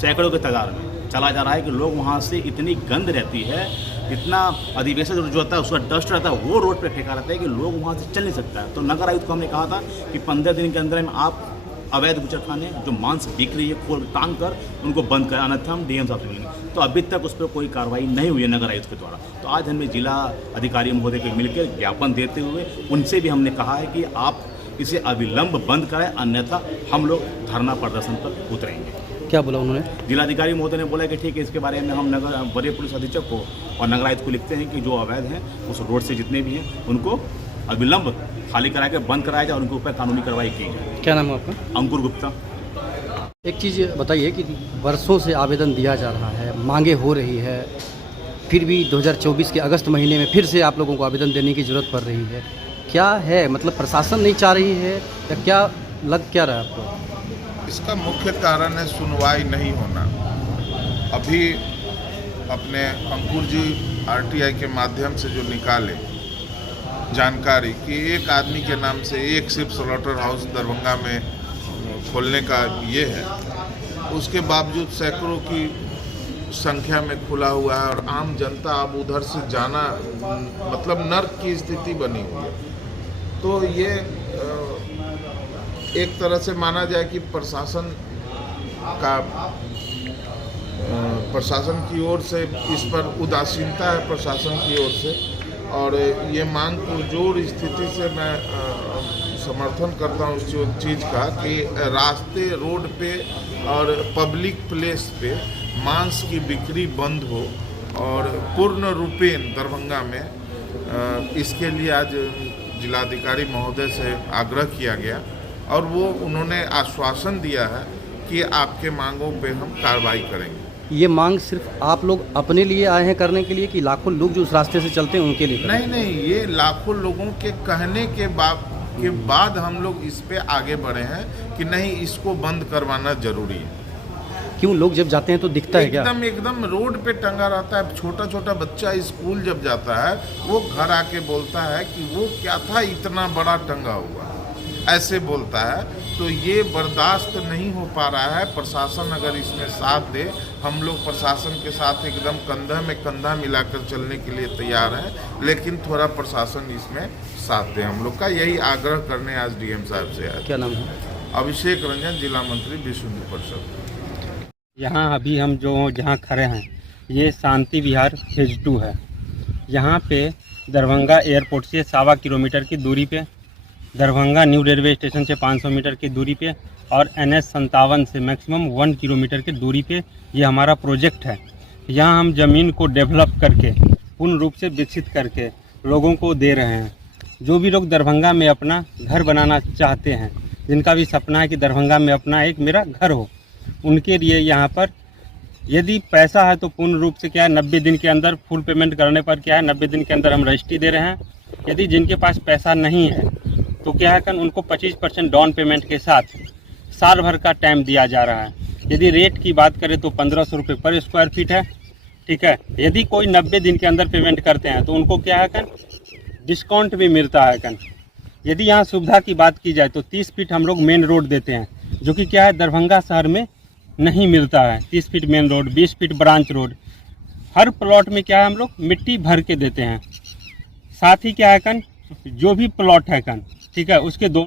सैकड़ों के तादाद में चला जा रहा है कि लोग वहाँ से इतनी गंद रहती है, इतना अधिवेशन जो होता है उसका डस्ट रहता है, वो रोड पर फेंका रहता है कि लोग वहाँ से चल नहीं सकता है। तो नगर आयुक्त को हमने कहा था कि 15 दिन के अंदर में आप अवैध बुच्छड़खाने जो मांस बिक रही है खोल टांग कर उनको बंद कर, अन्यथा हम डीएम साहब से मिलेंगे। तो अभी तक उस पर कोई कार्रवाई नहीं हुई है नगर आयुक्त के द्वारा। तो आज हमने जिला अधिकारी महोदय को मिलकर ज्ञापन देते हुए उनसे भी हमने कहा है कि आप इसे अविलंब बंद कराएं, अन्यथा हम लोग धरना प्रदर्शन पर उतरेंगे। क्या बोला उन्होंने? जिलाधिकारी महोदय ने बोला कि ठीक है, इसके बारे में हम नगर वरीय पुलिस अधीक्षक को और नगर आयुक्त को लिखते हैं कि जो अवैध हैं उस रोड से जितने भी हैं उनको अविलंब खाली करा के बंद कराया जाए और उनके ऊपर कानूनी कार्रवाई की जाए। क्या नाम है आपका? अंकुर गुप्ता। एक चीज़ बताइए कि वर्षों से आवेदन दिया जा रहा है, मांगे हो रही है, फिर भी 2024 के अगस्त महीने में फिर से आप लोगों को आवेदन देने की ज़रूरत पड़ रही है। क्या है, मतलब प्रशासन नहीं चाह रही है या क्या लग क्या रहा है आपको? इसका मुख्य कारण है सुनवाई नहीं होना। अभी अपने अंकुर जी आरटीआई के माध्यम से जो निकाले जानकारी कि एक आदमी के नाम से एक सिर्फ स्लॉटर हाउस दरभंगा में खोलने का ये है, उसके बावजूद सैकड़ों की संख्या में खुला हुआ है और आम जनता अब उधर से जाना मतलब नर्क की स्थिति बनी हुई है। तो ये एक तरह से माना जाए कि प्रशासन की ओर से इस पर उदासीनता है प्रशासन की ओर से, और ये मांग को जोर स्थिति से मैं समर्थन करता हूँ उस चीज़ का कि रास्ते, रोड पे और पब्लिक प्लेस पे मांस की बिक्री बंद हो और पूर्ण रूपेण दरभंगा में इसके लिए आज जिलाधिकारी महोदय से आग्रह किया गया और वो उन्होंने आश्वासन दिया है कि आपके मांगों पे हम कार्रवाई करेंगे। ये मांग सिर्फ आप लोग अपने लिए आए हैं करने के लिए कि लाखों लोग जो उस रास्ते से चलते हैं उनके लिए? नहीं, ये लाखों लोगों के कहने के बाद हम लोग इस पे आगे बढ़े हैं कि नहीं, इसको बंद करवाना जरूरी है। क्यों? लोग जब जाते हैं तो दिखता है क्या? एकदम रोड पे टंगा रहता है। छोटा बच्चा स्कूल जब जाता है वो घर आके बोलता है कि वो क्या था इतना बड़ा टंगा हुआ, ऐसे बोलता है। तो ये बर्दाश्त नहीं हो पा रहा है। प्रशासन अगर इसमें साथ दे, हम लोग प्रशासन के साथ एकदम कंधा में कंधा मिलाकर चलने के लिए तैयार हैं, लेकिन थोड़ा प्रशासन इसमें साथ दे। हम लोग का यही आग्रह करने आज डीएम साहब से आए। क्या नाम है? अभिषेक रंजन, जिला मंत्री विश्व हिंदू परिषद। यहाँ अभी हम जहाँ खड़े हैं ये शांति विहार फेज 2 है। यहाँ पे दरभंगा एयरपोर्ट से 1.25 किलोमीटर की दूरी पे दरभंगा न्यू रेलवे स्टेशन से 500 मीटर की दूरी पे और NH57 से मैक्सिमम 1 किलोमीटर की दूरी पे ये हमारा प्रोजेक्ट है। यहाँ हम ज़मीन को डेवलप करके पूर्ण रूप से विकसित करके लोगों को दे रहे हैं। जो भी लोग दरभंगा में अपना घर बनाना चाहते हैं, जिनका भी सपना है कि दरभंगा में अपना एक मेरा घर हो, उनके लिए यहाँ पर यदि पैसा है तो पूर्ण रूप से क्या है 90 दिन के अंदर फुल पेमेंट करने पर क्या है 90 दिन के अंदर हम रजिस्ट्री दे रहे हैं। यदि जिनके पास पैसा नहीं है तो क्या है उनको 25% डाउन पेमेंट के साथ साल भर का टाइम दिया जा रहा है। यदि रेट की बात करें तो 1500 रुपये पर स्क्वायर फीट है, ठीक है। यदि कोई 90 दिन के अंदर पेमेंट करते हैं तो उनको क्या है डिस्काउंट भी मिलता है। यदि यहाँ सुविधा की बात की जाए तो 30 फीट हम लोग मेन रोड देते हैं, जो कि क्या है दरभंगा शहर में नहीं मिलता है। 30 feet main road, 20 feet branch road, हर प्लॉट में क्या है हम लोग मिट्टी भर के देते हैं। साथ ही क्या है जो भी प्लॉट है ठीक है उसके दो